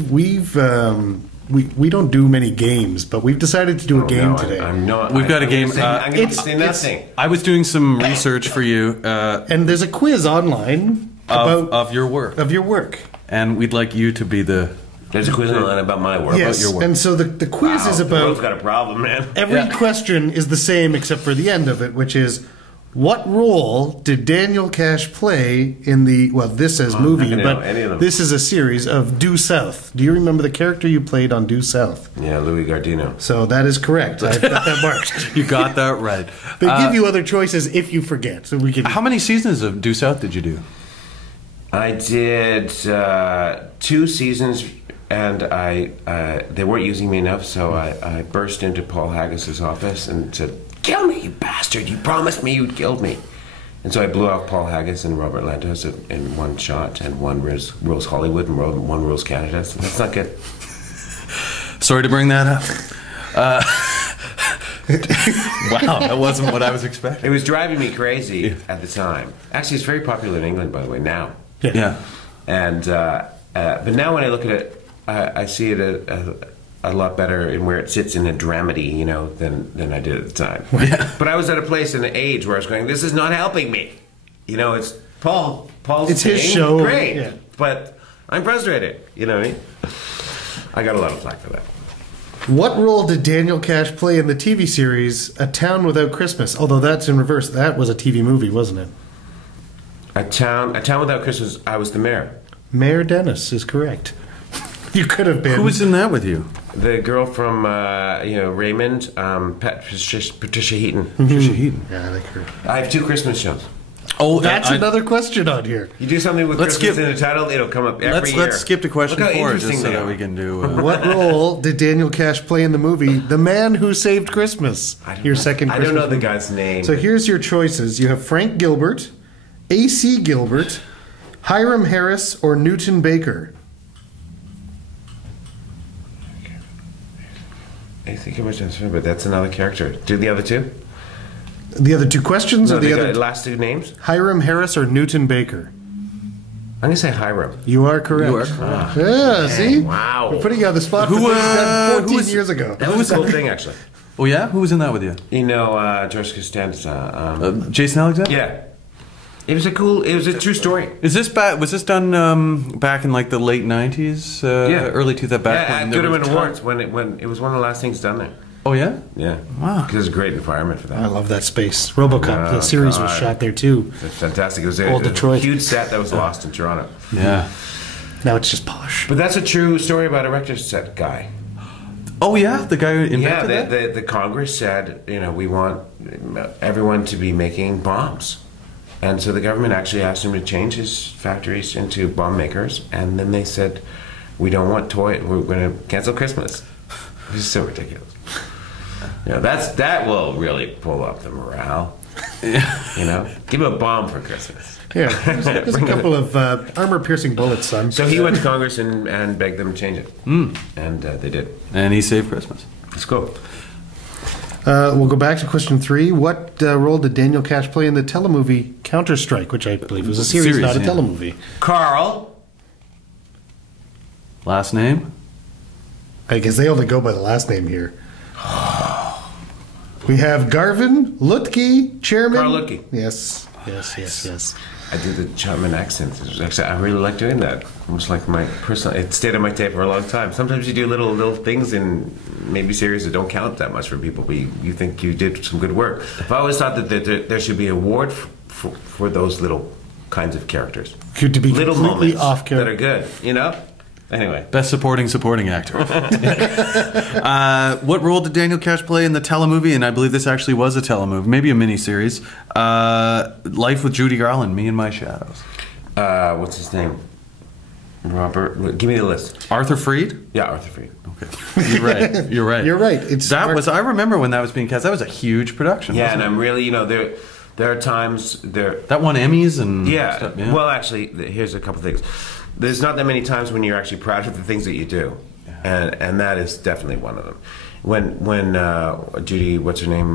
don't do many games, but we've decided to do a game today. I'm not. We've got a game. I'm going to say nothing. I was doing some research for you. And there's a quiz online of your work. Of your work. And we'd like you to be the... There's a quiz online about my work. Yes, about your work. And so the quiz is The world's about... got a problem, man. Every question is the same except for the end of it, which is... What role did Daniel Kash play in the, well, this says movie, but this is a series of Due South. Do you remember the character you played on Due South? Yeah, Louis Gardino. So that is correct. I've got that marked. You got that right. They give you other choices if you forget. So we can. How many seasons of Due South did you do? I did 2 seasons, and they weren't using me enough, so I burst into Paul Haggis's office and said, "Kill me, you bastard! You promised me you'd kill me." And so I blew off Paul Haggis and Robert Lantos in one shot, and one rules Hollywood and one rules Canada. So that's not good. Sorry to bring that up. Wow, that wasn't what I was expecting. It was driving me crazy at the time. Actually, it's very popular in England, by the way, now. Yeah. And but now when I look at it, I see it a lot better in where it sits in a dramedy, than I did at the time. Yeah. But I was at a place in an age where I was going, this is not helping me. It's Paul's It's his thing, show. Great. Yeah. But I'm frustrated. You know what I mean? I got a lot of flack for that. What role did Daniel Kash play in the TV series A Town Without Christmas? Although that's in reverse. That was a TV movie, wasn't it? A Town Without Christmas, I was the mayor. Mayor Dennis is correct. You could have been. Who was in that with you? The girl from Raymond, Patricia Heaton. Patricia Heaton. Yeah, I like her. I have 2 Christmas shows. Oh, That's another question on here. You do something with Christmas in the title, it'll come up every year. Let's skip to question Look how 4 interesting just so they that are. we can do... What role did Daniel Kash play in the movie The Man Who Saved Christmas? Your second I Christmas don't know the movie. guy's name. So here's your choices. You have Frank Gilbert, A.C. Gilbert, Hiram Harris, or Newton Baker. I think it was just, but that's another character. Do the other 2? The other 2 questions No, or the the other last 2 names? Hiram Harris or Newton Baker? I'm gonna say Hiram. You are correct. You are correct. Yeah, see? Wow. We're putting you on the spot Who, for things done 14 who was- years ago. That was a cool thing, actually. Oh, yeah? Who was in that with you? George Costanza. Jason Alexander? Yeah. It was a true story. Was this done back in like the late 90s? Early 2000s? Back Yeah, when at there Goodman was Awards, when it was one of the last things done there. Oh, yeah? Yeah. Wow. Because it was a great environment for that. I love that space. RoboCop, the Oh, series was God. shot there too. It's fantastic. It was Old a Detroit. huge set that was lost in Toronto. Yeah. Now it's just posh. But that's a true story about a Rector's set guy. Oh yeah, the guy who invented Yeah, that? the Congress said, we want everyone to be making bombs. And so the government actually asked him to change his factories into bomb makers. And then they said, we don't want we're going to cancel Christmas. This is so ridiculous. That will really pull up the morale. Give him a bomb for Christmas. Yeah, there's a couple of armor-piercing bullets, son. So he went to Congress and begged them to change it. And they did. And he saved Christmas. Let's go. We'll go back to question 3. What role did Daniel Kash play in the telemovie Counter-Strike, which I believe was a series, not a telemovie? Carl. Last name? I guess they only go by the last name here. We have Garvin, Lutke, Chairman. Carl Lutke. Yes. I do the Chapman accent. I really like doing that. Almost like my personal. It stayed on my tape for a long time. Sometimes you do little things in maybe series that don't count that much for people, but you think you did some good work. I've always thought that there should be an award for those little kinds of characters. To be little completely moments off that character. are good. Anyway. Best supporting actor. What role did Daniel Kash play in the telemovie? And I believe this actually was a telemovie, maybe a miniseries. Life with Judy Garland, Me and My Shadows. What's his name? Robert. Give me the list. Arthur Freed? Yeah, Arthur Freed. Okay. You're right. You're right. I remember when that was being cast. That was a huge production. Yeah, and I'm really, there are times that won Emmys and stuff. Yeah. Well, actually, here's a couple things. There's not that many times when you're actually proud of the things that you do, and that is definitely one of them. When Judy, what's her name?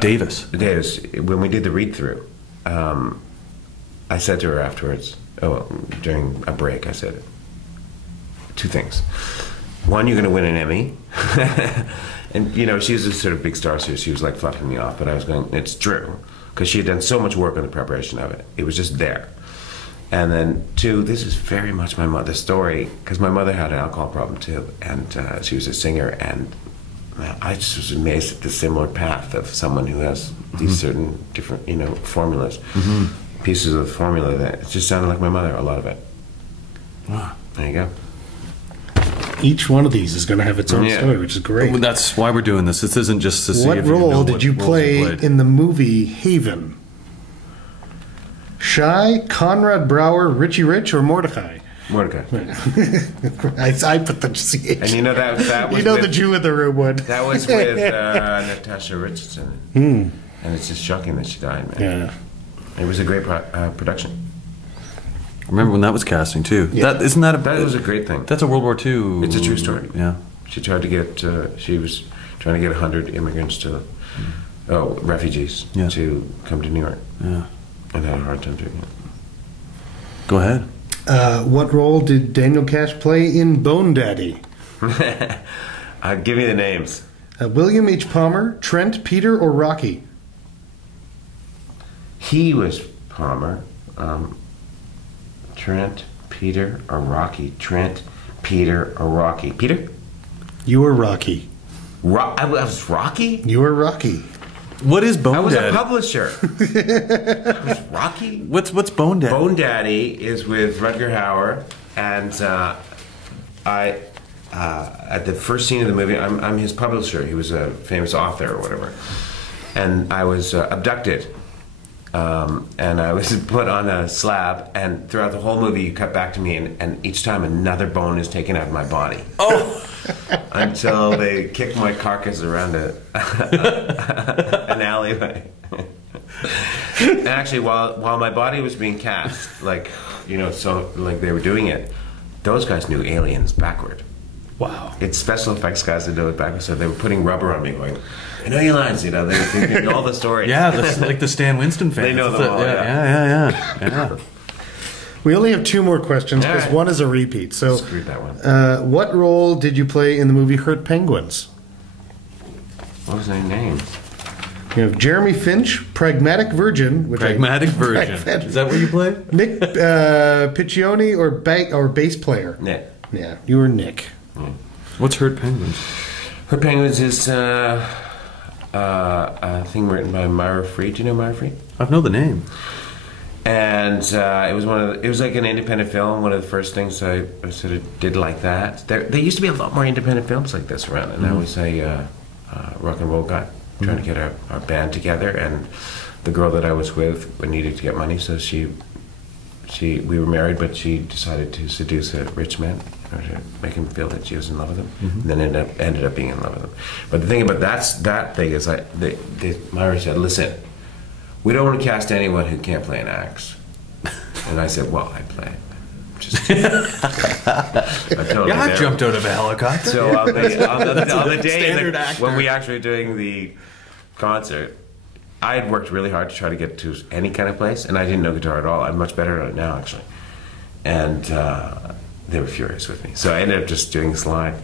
Davis. When we did the read through, I said to her afterwards, during a break, I said 2 things. One, you're going to win an Emmy, and she's a sort of big star, so she was like fluffing me off. But I was going, it's true, because she had done so much work on the preparation of it. It was just there. And then 2, this is very much my mother's story, because my mother had an alcohol problem too, and she was a singer, and I just was amazed at the similar path of someone who has these certain different, formulas, pieces of the formula that it just sounded like my mother, a lot of it. Wow. There you go. Each one of these is going to have its own story, which is great. Well, that's why we're doing this. This isn't just to see what if you role know did you play in the movie Haven? Shy, Conrad Brower, Richie Rich, or Mordecai? Mordecai. I put the CH. And that was the Jew in the room one. That was with Natasha Richardson. And it's just shocking that she died, man. Yeah. It was a great production. I remember when that was casting too. Yeah. That was a great thing. That's a World War II. It's a true story. Yeah. She tried to get. She was trying to get 100 immigrants refugees to come to New York. Yeah. And had a hard time doing it. Go ahead. What role did Daniel Kash play in Bone Daddy? Give me the names. William H. Palmer, Trent, Peter, or Rocky? He was Palmer. Trent, Peter, or Rocky? Trent, Peter, or Rocky? Peter? You were Rocky. I was Rocky? You were Rocky. What is Bone Daddy? I was a publisher. I was Rocky? What's Bone Daddy? Bone Daddy is with Rutger Hauer, and at the first scene of the movie, I'm his publisher. He was a famous author or whatever, and I was abducted, and I was put on a slab. And throughout the whole movie, you cut back to me, and each time another bone is taken out of my body. Oh. Until they kick my carcass around an alleyway. And actually, while my body was being cast, like they were doing it, those guys knew aliens backward. Wow. It's special effects guys that do it backwards, so they were putting rubber on me, going, "I know your lines," they know all the stories. Yeah, like the Stan Winston fans. They know them all. Yeah. We only have 2 more questions because one is a repeat. So, screwed that one. What role did you play in the movie Hurt Penguins? What was their name? You have Jeremy Finch, Pragmatic Virgin. Pragmatic Virgin. Is that what you played? Nick Piccioni or bass player? Nick. Yeah, you were Nick. What's Hurt Penguins? Hurt Penguins is a thing written by Myra Freed. Do you know Myra Freed? I know the name. And it was like an independent film. One of the first things I sort of did like that. There used to be a lot more independent films like this around, and I was a rock and roll guy trying to get our band together. And the girl that I was with needed to get money, so we were married, but she decided to seduce a rich man in order to make him feel that she was in love with him, and then ended up being in love with him. But the thing about that thing is, Myra said, "Listen, we don't want to cast anyone who can't play an axe." And I said, "Well, I play." I jumped out of a helicopter. So on the day when we actually were doing the concert, I had worked really hard to try to get to any kind of place, and I didn't know guitar at all. I'm much better at it now, actually. And they were furious with me. So I ended up just doing this line.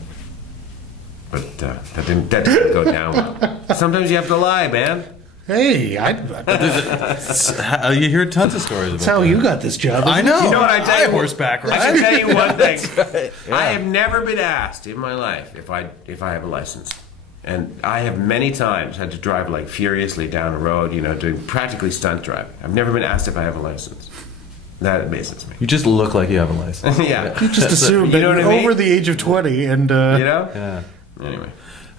But that didn't go down well. Sometimes you have to lie, man. Hey, you hear tons of stories about that's how you got this job. I know. You know what I tell you? Horseback I riding. can tell you one thing. Right. Yeah. I have never been asked in my life if I have a license. And I have many times had to drive like furiously down a road, doing practically stunt driving. I've never been asked if I have a license. That amazes me. You just look like you have a license. Yeah. You just assume that you're over the age of 20 and... Yeah. Anyway.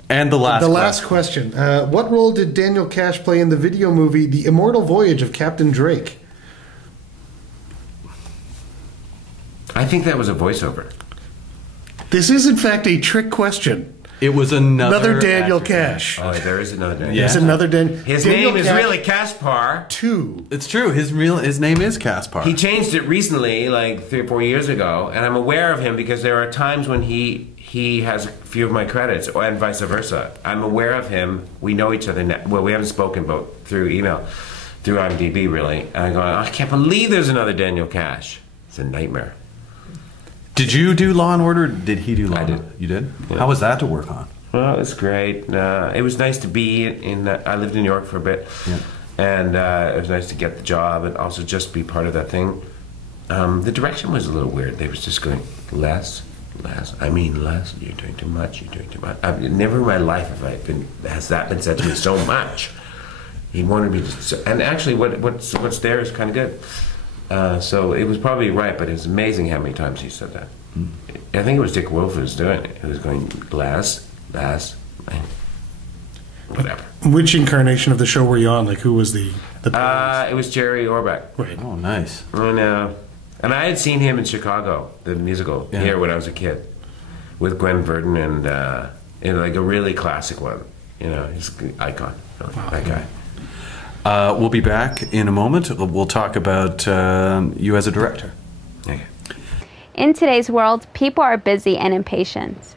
And the last question. What role did Daniel Kash play in the video movie The Immortal Voyage of Captain Drake? I think that was a voiceover. This is, in fact, a trick question. It was another Daniel Kash. Oh, there is another Daniel. Yeah. There's another Daniel. His name is really Kaspar. 2. It's true. His name is Kaspar. He changed it recently, like 3 or 4 years ago, and I'm aware of him because there are times when he has a few of my credits, and vice versa. I'm aware of him. We know each other now. Well, we haven't spoken, but through email, through IMDb, really. And I'm going, I can't believe there's another Daniel Kash. It's a nightmare. Did you do Law and Order? Did he do Law? I did. You did? Yeah. How was that to work on? Well, it was great. It was nice to be in. I lived in New York for a bit, and it was nice to get the job and also just be part of that thing. The direction was a little weird. They was just going less. I mean less. You're doing too much. You're doing too much. Never in my life has that been said to me so much. He wanted me to, and actually, what's there is kind of good. So it was probably right, but it was amazing how many times he said that. I think it was Dick Wolf who was doing it. He was going less, whatever. Which incarnation of the show were you on? Like, who was the it was Jerry Orbach. Right. Oh, nice. And I had seen him in Chicago, the musical, here when I was a kid, with Gwen Verdon, and in like a really classic one. He's an icon. Really, that guy. We'll be back in a moment. We'll talk about you as a director. Okay. In today's world, people are busy and impatient.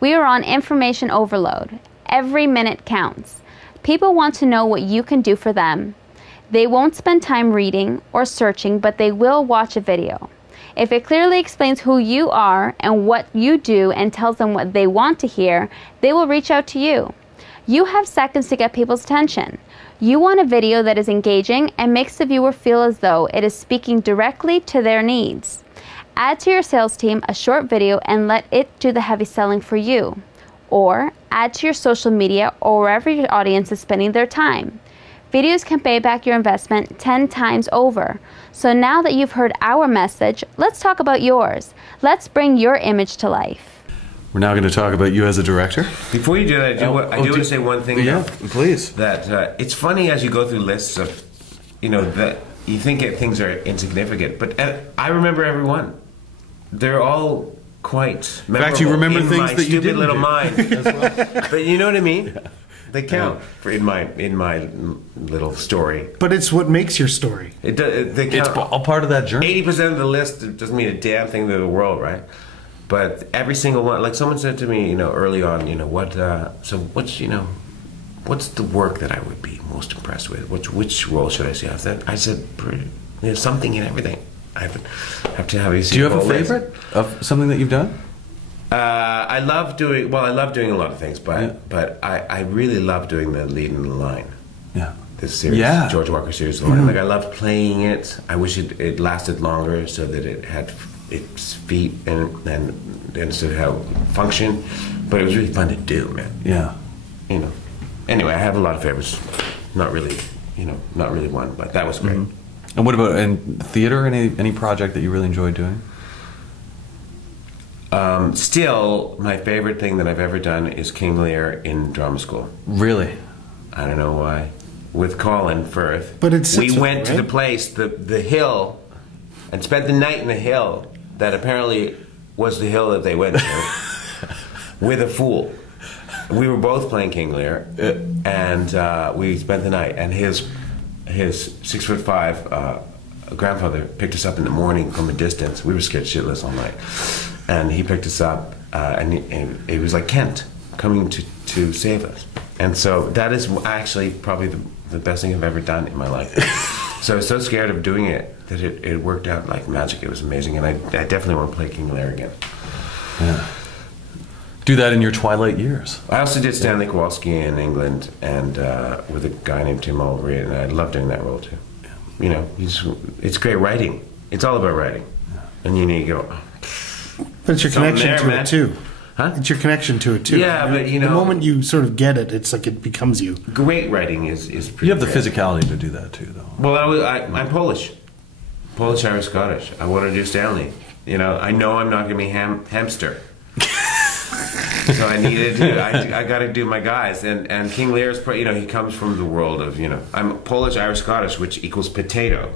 We are on information overload. Every minute counts. People want to know what you can do for them. They won't spend time reading or searching, but they will watch a video. If it clearly explains who you are and what you do and tells them what they want to hear, they will reach out to you. You have seconds to get people's attention. You want a video that is engaging and makes the viewer feel as though it is speaking directly to their needs. Add to your sales team a short video and let it do the heavy selling for you. Or add to your social media or wherever your audience is spending their time. Videos can pay back your investment 10 times over. So now that you've heard our message, let's talk about yours. Let's bring your image to life. We're now going to talk about you as a director. Before you do that, I do want to say one thing. Yeah, please. That it's funny as you go through lists of, that you think things are insignificant, but I remember every one. They're all quite memorable. In fact, you remember in things my that you stupid didn't little do. mind as well. But you know what I mean? Yeah. They count in my little story. But it's what makes your story. They count. It's all part of that journey. 80% of the list doesn't mean a damn thing to the world, right? But every single one, like someone said to me, early on, what's the work that I would be most impressed with? Which role should I see? I said, there's something in everything. I have to have. Do you have a favorite of something that you've done? I love doing a lot of things, but I really love doing the lead in the line. Yeah. This series, George Walker series, The Line. Like I loved playing it. I wish it lasted longer so that it had its feet and sort of how it functioned. But it was really fun to do, man. Yeah. Anyway, I have a lot of favorites. Not really one, but that was great. And what about in theater? Any project that you really enjoy doing? Still, my favorite thing that I've ever done is King Lear in drama school. Really? I don't know why. With Colin Firth. But it's we went to the place, the hill, and spent the night in the hill that apparently was the hill that they went to with a fool. We were both playing King Lear, and we spent the night. And his 6'5" grandfather picked us up in the morning from a distance. We were scared shitless all night, and he picked us up, and it was like Kent coming to save us. And so that is actually probably the best thing I've ever done in my life. So I was so scared of doing it that it worked out like magic. It was amazing, and I definitely want to play King Lear again. Yeah. Do that in your twilight years. I also did Stanley Kowalski in England, and with a guy named Tim Mulvey, and I love doing that role too. You know, it's great writing. It's all about writing, and you need to go. But it's your connection to it too. Huh? It's your connection to it too. Yeah, but you know, the moment you sort of get it, it's like it becomes you. Great writing is pretty. You have the great. physicality to do that too, though. Well, I'm Polish, Irish, Scottish. I want to do Stanley. You know I'm not going to be hamster. So I needed to. I got to do my guys, and King Lear is, you know, he comes from the world of, you know, I'm Polish, Irish, Scottish, which equals potato.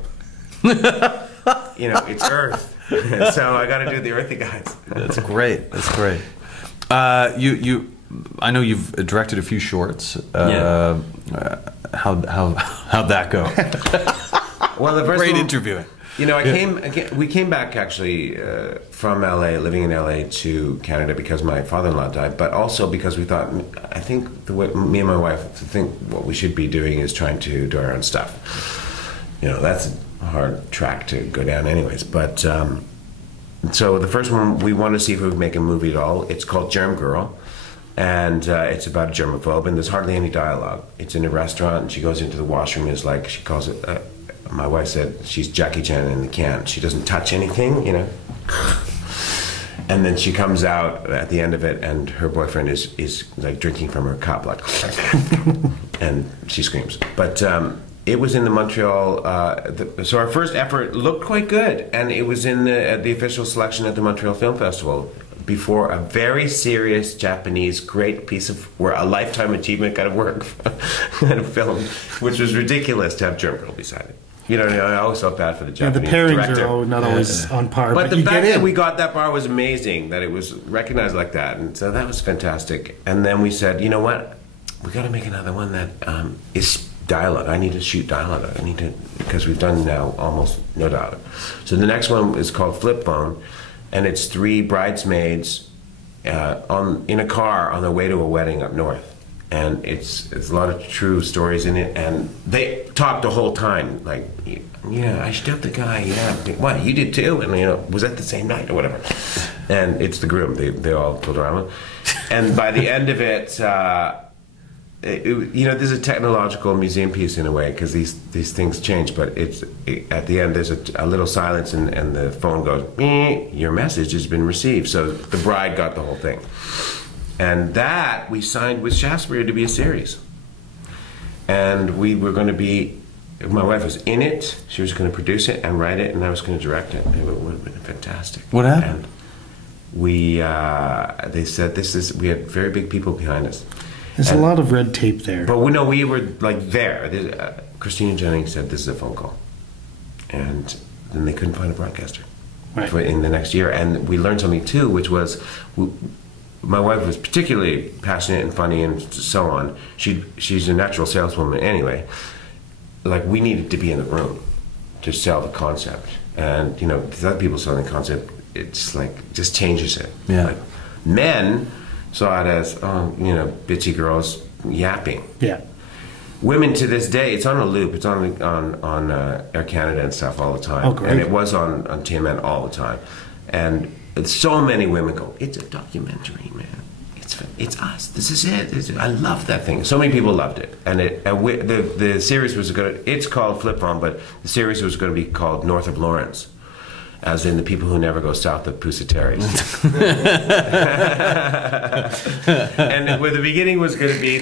You know, it's earth. So I got to do the earthy guys. That's great. That's great. I know you've directed a few shorts. Yeah. How'd that go? Well, the first Great one, interviewing. You know, we came back actually from LA, living in LA, to Canada because my father-in-law died, but also because we thought, I think the way me and my wife think what we should be doing is trying to do our own stuff. You know, that's a hard track to go down anyways, but so the first one, we wanted to see if we could make a movie at all. It's called Germ Girl, and it's about a germaphobe, and there's hardly any dialogue. It's in a restaurant, and she goes into the washroom, and it's like, she calls it, my wife said, she's Jackie Chan in the can. She doesn't touch anything, you know. And then she comes out at the end of it, and her boyfriend is like drinking from her cup, like, and she screams. But it was in the Montreal, so our first effort looked quite good, and it was in the official selection at the Montreal Film Festival before a very serious Japanese great piece of a lifetime achievement kind of work, kind of film, which was ridiculous to have Germ Girl beside it. You know, I always felt bad for the Japanese the pairings director. are not always on par, but the you fact get in. that we got that bar was amazing, that it was recognized like that, and so that was fantastic. And then we said, you know what, we got to make another one that is dialogue. I need to shoot dialogue. I need to, because we've done now almost no dialogue. So the next one is called Flip Phone, and it's 3 bridesmaids in a car on their way to a wedding up north. And it's a lot of true stories in it, and they talk the whole time, like, yeah, I stepped the guy, yeah, what, you did too? And, you know, was that the same night or whatever? And it's the groom, they all told around. And by the end of it, you know, there's a technological museum piece in a way, because these things change, but at the end there's a little silence, and the phone goes, your message has been received. So the bride got the whole thing. And that we signed with Shaftesbury to be a series. And we were going to be, my wife was in it, she was going to produce it and write it, and I was going to direct it. It would have been fantastic. What happened? And they said, we had very big people behind us. There's a lot of red tape there. But we were like there. Christina Jennings said, this is a phone call. And then they couldn't find a broadcaster in the next year. And we learned something too, which was, my wife was particularly passionate and funny and so on. She's a natural saleswoman anyway. Like, we needed to be in the room to sell the concept. And, you know, because other people selling the concept, it's like, just changes it. Yeah. Like, men saw it as, you know, bitchy girls yapping. Yeah. Women to this day, it's on a loop. It's on Air Canada and stuff all the time. Oh, great. And it was on TMN all the time. And so many women go, it's a documentary, man. It's us. This is it. I love that thing. So many people loved it. And the series was it's called Flip Phone, but the series was going to be called North of Lawrence. as in the people who never go south of Pusateri. And where the beginning was going to be,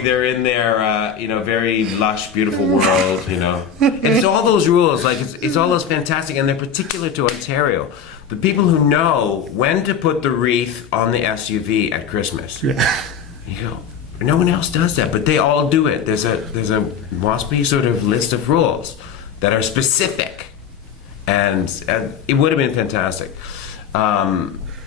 they're in their very lush, beautiful world. And it's all those rules, like it's all those fantastic, and they're particular to Ontario. The people who know when to put the wreath on the SUV at Christmas. Yeah. You go, no one else does that, but they all do it. There's a waspy sort of list of rules that are specific, and it would have been fantastic.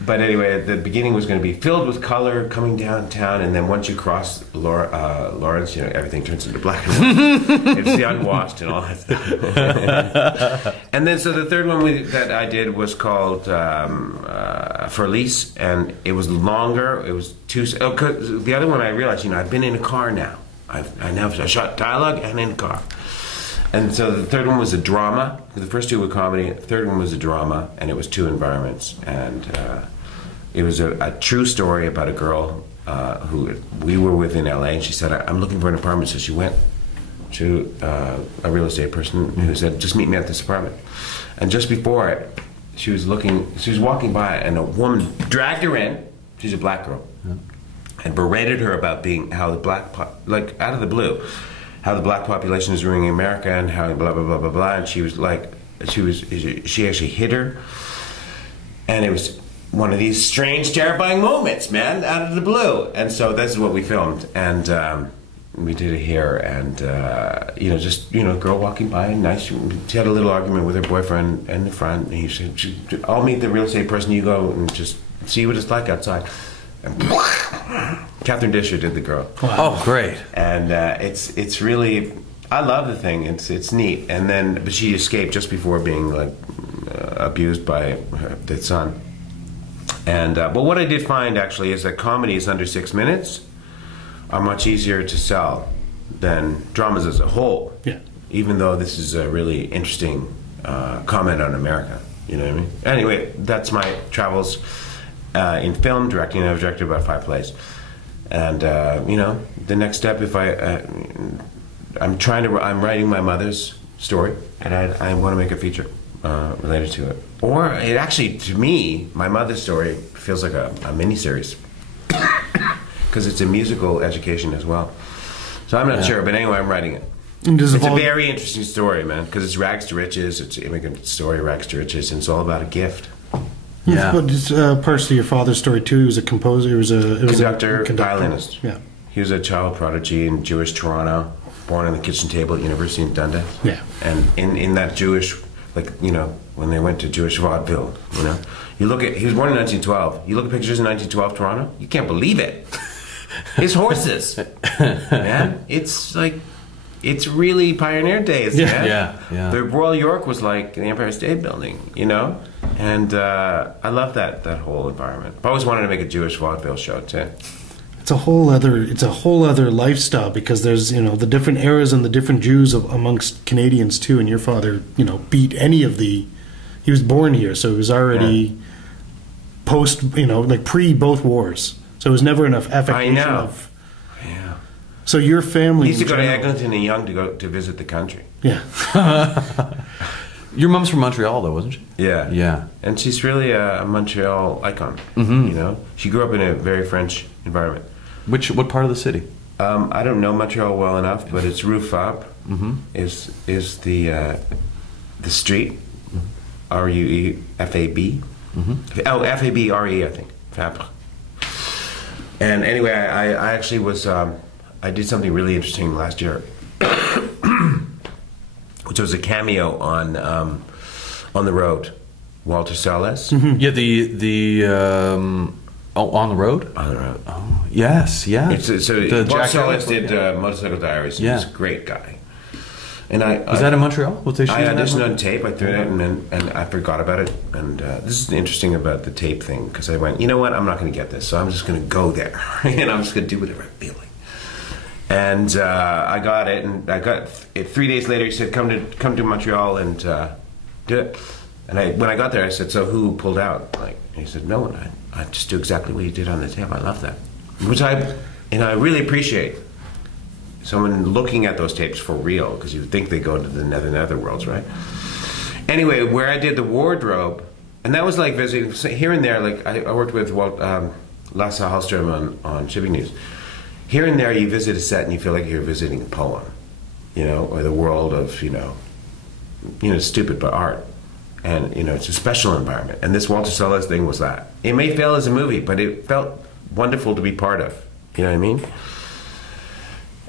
But anyway, the beginning was going to be filled with color coming downtown, and then once you cross Lawrence, everything turns into black and white. It's the unwashed and all that stuff. And then, so the third one that I did was called For Lease, and it was longer. It was cause the other one I realized, I've been in a car now. I shot dialogue and in a car. And so the third one was a drama. The first two were comedy. The third one was a drama, and it was 2 environments. And it was a true story about a girl who we were with in LA, and she said, I'm looking for an apartment. So she went to a real estate person who said, just meet me at this apartment. And just before it, she was walking by, and a woman dragged her in. She's a black girl. Yeah. And berated her about how the black, out of the blue, how the black population is ruining America, and how blah blah blah blah blah. And she was like, she actually hit her, and it was one of these strange, terrifying moments, man, out of the blue. And so this is what we filmed, and we did it here, and girl walking by, nice. She had a little argument with her boyfriend in the front, and he said, "I'll meet the real estate person. You go and just see what it's like outside." And Catherine Disher did the girl. Wow. Oh, great! And it's really, I love the thing. It's neat. And then, but she escaped just before being abused by the son. And but what I did find actually is that comedies under 6 minutes are much easier to sell than dramas as a whole. Yeah. Even though this is a really interesting comment on America. You know what I mean? Anyway, that's my travels. In film directing, I've directed about 5 plays, and the next step, if I'm writing my mother's story, and I want to make a feature related to it, or it actually, to me, my mother's story feels like a miniseries because it's a musical education as well. So I'm not sure, but anyway, I'm writing it. It's a very interesting story, man, because it's rags to riches. It's an immigrant story, rags to riches, and it's all about a gift. Yeah, but it's partially your father's story too. He was a composer. He was a conductor, violinist. Yeah, he was a child prodigy in Jewish Toronto, born on the kitchen table at University of Dundas. Yeah, and in that Jewish, when they went to Jewish vaudeville, you look at, he was born in 1912. You look at pictures in 1912 Toronto, you can't believe it. His horses, man, it's really pioneer days, man. Yeah. The Royal York was like the Empire State Building, and I love that whole environment. I always wanted to make a Jewish vaudeville show too. It's a whole other lifestyle, because there's the different eras and the different Jews amongst Canadians too. And your father beat any of the. He was born here, so he was already post pre both wars. So it was never enough affectation of. Yeah. So your family. He used to go to Eglinton and Yonge to visit the country. Yeah. Your mom's from Montreal, though, wasn't she? Yeah. Yeah. And she's really a Montreal icon. Mm-hmm. She grew up in a very French environment. What part of the city? I don't know Montreal well enough, but it's Rue Fabre is the street. R-U-E-F-A-B. Oh, F-A-B-R-E, I think. Fabre. And anyway, I actually was. I did something really interesting last year. Which was a cameo on the Road, Walter Salles. Mm-hmm. Yeah, the On the Road. On the Road. Oh, yes, yeah. Walter Salles did Motorcycle Diaries. Yeah, he's a great guy. And was that in Montreal? I auditioned on tape. I threw it in, and I forgot about it. And this is interesting about the tape thing, because I went, you know what? I'm not going to get this, so I'm just going to go there, and I'm just going to do whatever I feel like. And I got it, and I got it 3 days later. He said, "Come to Montreal and do it." And when I got there, I said, "So who pulled out?" He said, "No one. I just do exactly what you did on the tape. I love that," which I really appreciate. someone looking at those tapes for real, because you think they go into the nether worlds, right? Anyway, where I did the wardrobe, and that was like visiting here and there. Like I worked with Lasse Hallström on Shipping News. Here and there, you visit a set and you feel like you're visiting a poem, you know, or the world of, you know, stupid but art, and you know, it's a special environment. And this Walter Salles thing was that. It may fail as a movie, but it felt wonderful to be part of. You know what I mean?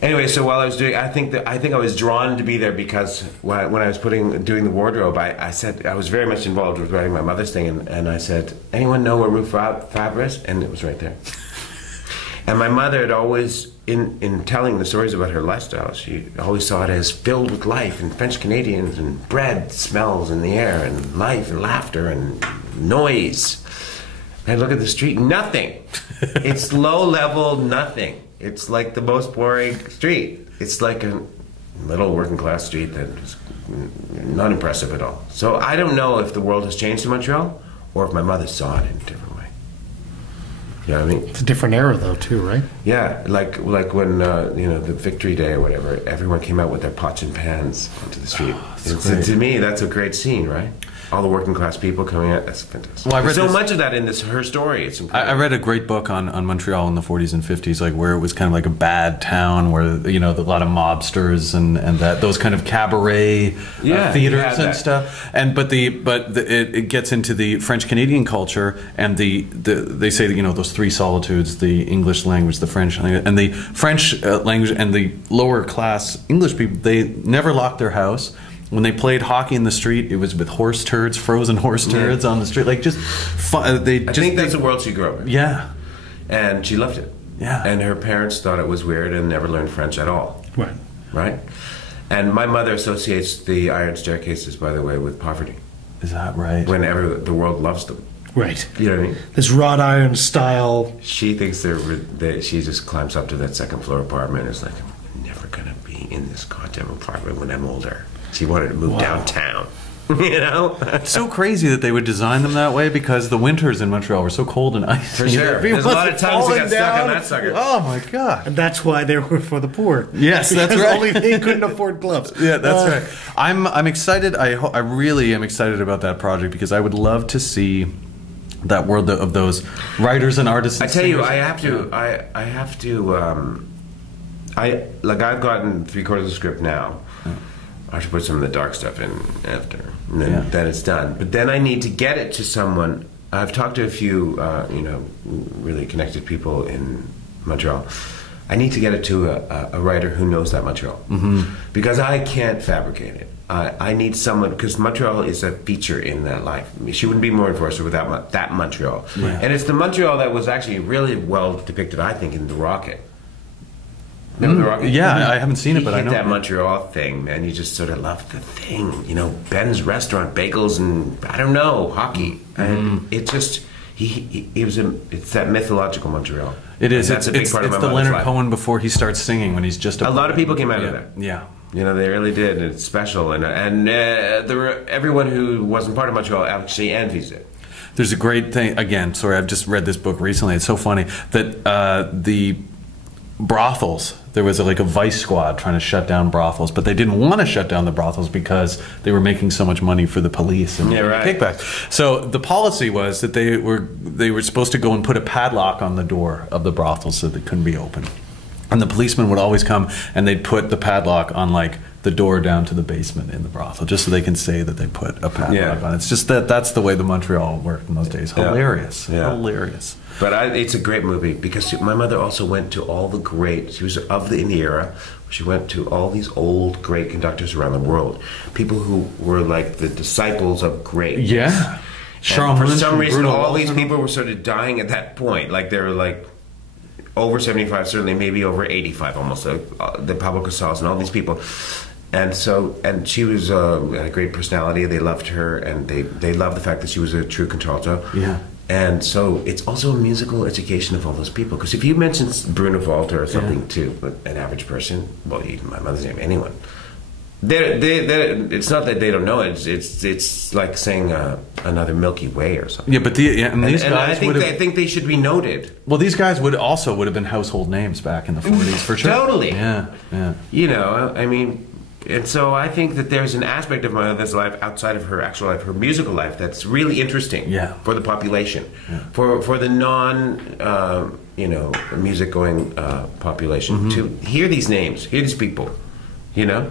Anyway, so while I was doing, I think I was drawn to be there because when I was doing the wardrobe, I said I was very much involved with writing my mother's thing, and I said, anyone know where Ruth Fabre is? And it was right there. And my mother had always, in telling the stories about her lifestyle, she always saw it as filled with life and French Canadians and bread smells in the air and life and laughter and noise. And I look at the street, nothing. It's low level, nothing. It's like the most boring street. It's like a little working class street that is not impressive at all. So I don't know if the world has changed in Montreal or if my mother saw it in a different way. You know what I mean? It's a different era, though, too, right? Yeah, like when you know, the Victory Day or whatever, everyone came out with their pots and pans onto the street. To me, that's a great scene, right? All the working class people coming out. That's fantastic. Well, I read so much of that in her story. It's incredible. I read a great book on Montreal in the 40s and 50s, like where it was kind of like a bad town, where you know a lot of mobsters and that those kind of cabaret theaters and stuff. And it gets into the French Canadian culture, and they say that, you know, those three solitudes: the English language, the French language, and the French language, and the lower class English people. They never locked their house. When they played hockey in the street, it was with horse turds, frozen horse turds on the street. Like just fun. I think that's the world she grew up in. Yeah. And she loved it. Yeah. And her parents thought it was weird and never learned French at all. Right. Right? And my mother associates the iron staircases, by the way, with poverty. Is that right? Whenever the world loves them. Right. You know what I mean? This wrought iron style. She thinks she just climbs up to that second floor apartment and is like, I'm never going to be in this goddamn apartment when I'm older. She wanted to move downtown, you know? It's so crazy that they would design them that way, because the winters in Montreal were so cold and icy. For sure. There's a lot of times they got stuck on that sucker. Oh my God. And that's why they were for the poor. Yes, that's right. Only they couldn't afford gloves. Yeah, that's right. I'm excited. I really am excited about that project, because I would love to see that world of those writers and artists. And I tell you, I've gotten 3/4 of the script now. I should put some of the dark stuff in after, and then it's done. But then I need to get it to someone. I've talked to a few, you know, really connected people in Montreal. I need to get it to a writer who knows that Montreal, because I can't fabricate it. I need someone, because Montreal is a feature in that life. I mean, she wouldn't be more enforcer without that Montreal. Yeah. And it's the Montreal that was actually really well depicted, I think, in The Rocket. Yeah, I haven't seen it, but I know that Montreal thing, man. You just sort of love the thing, you know. Ben's restaurant, bagels, and I don't know, hockey, and it just it's that mythological Montreal. It is. That's a big part of my It's the Leonard life. Cohen before he starts singing, when he's just a lot of people came out of that. Yeah. You know, they really did, and it's special, and everyone who wasn't part of Montreal actually envies it. There's a great thing. Again, sorry, I've just read this book recently. It's so funny that the brothels, there was like a vice squad trying to shut down brothels, but they didn't want to shut down the brothels because they were making so much money for the police and kickbacks. So the policy was that they were supposed to go and put a padlock on the door of the brothel so they couldn't be opened. And the policeman would always come and they'd put the padlock on like the door down to the basement in the brothel, just so they can say that they put a padlock on. It's just that's the way the Montreal worked in those days. Hilarious. Hilarious. But it's a great movie, because my mother also went to all the great, she was in the era, she went to all these old great conductors around the world. People who were like the disciples of great. Yeah. For some reason, all these people were sort of dying at that point. Like they were like over 75, certainly maybe over 85 almost. The Pablo Casals and all these people. And she was had a great personality. They loved her, and they loved the fact that she was a true contralto. Yeah. And so it's also a musical education of all those people. Because if you mention Bruno Walter or something to an average person, well, even my mother's name, anyone, It's not that they don't know it. It's like saying another Milky Way or something. Yeah, but these guys I think they should be noted. Well, these guys would have been household names back in the 40s for sure. Totally. Yeah. You know, I mean, and so I think that there's an aspect of my mother's life outside of her actual life, her musical life, that's really interesting. Yeah. For the population, for the non music going population to hear these names, hear these people, you know.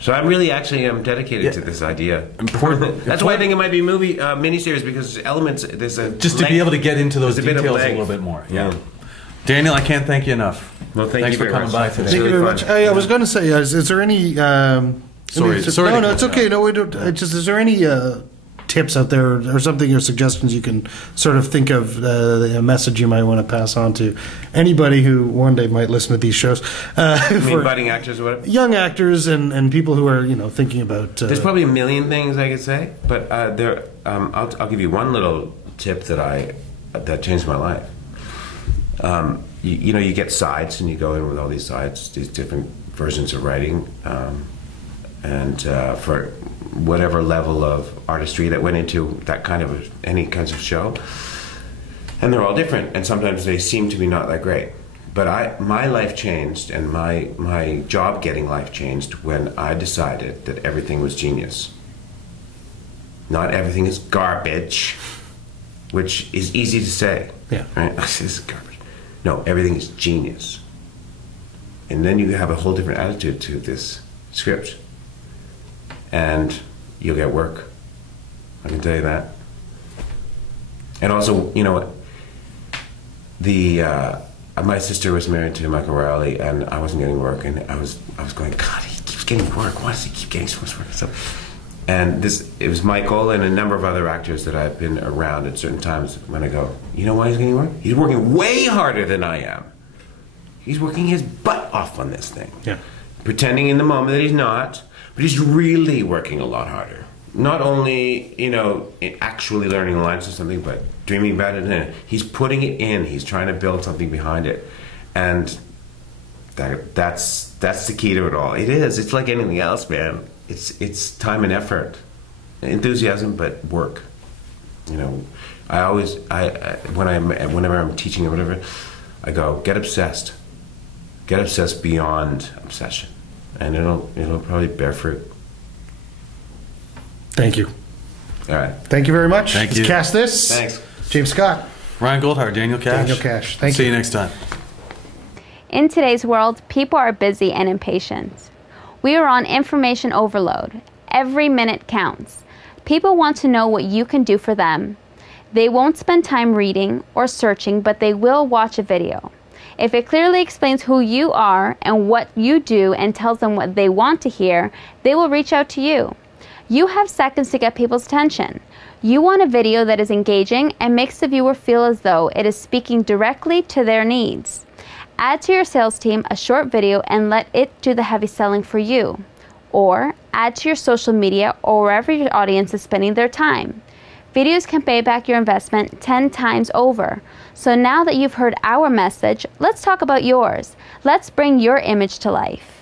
So I'm really I'm dedicated to this idea. That's why I think it might be a movie miniseries, because there's elements. There's a just to be able to get into those details a little bit more. Yeah. Daniel, I can't thank you enough. Well, thanks for coming by today. Thank you very much. I was going to say, is there any? Sorry. No, it's okay. No, we don't. Is there any tips out there or something or suggestions you can sort of think of, a message you might want to pass on to anybody who one day might listen to these shows? For budding actors or whatever? Young actors and people who are thinking about. There's probably a million things I could say, but I'll give you one little tip that changed my life. You get sides, and you go in with all these sides, these different versions of writing, and for whatever level of artistry that went into that kind of any kinds of show, and they're all different, and sometimes they seem to be not that great. But my life changed, and my job getting life changed when I decided that everything was genius. Not everything is garbage, which is easy to say. Yeah. Right? This is garbage. No, everything is genius. And then you have a whole different attitude to this script. And you'll get work. I can tell you that. And also, you know what? My sister was married to Michael Riley, and I wasn't getting work, and I was going, God, he keeps getting work. Why does he keep getting so much work? So, and it was Michael and a number of other actors that I've been around at certain times when I go, you know why he's getting work? He's working way harder than I am. He's working his butt off on this thing. Yeah. Pretending in the moment that he's not, but he's really working a lot harder. Not only, actually learning the lines or something, but dreaming about it. He's putting it in. He's trying to build something behind it. And that's the key to it all. It is. It's like anything else, man. It's time and effort, enthusiasm, but work. Whenever I'm teaching or whatever, I go, get obsessed beyond obsession, and it'll probably bear fruit. Thank you. All right. Thank you very much. Thank you. Cast this. Thanks. James Scott. Ryan Goldhart, Daniel Kash. Daniel Kash. Thank you. See you next time. In today's world, people are busy and impatient. We are on information overload. Every minute counts. People want to know what you can do for them. They won't spend time reading or searching, but they will watch a video. If it clearly explains who you are and what you do and tells them what they want to hear, they will reach out to you. You have seconds to get people's attention. You want a video that is engaging and makes the viewer feel as though it is speaking directly to their needs. Add to your sales team a short video and let it do the heavy selling for you. Or add to your social media or wherever your audience is spending their time. Videos can pay back your investment 10 times over. So now that you've heard our message, let's talk about yours. Let's bring your image to life.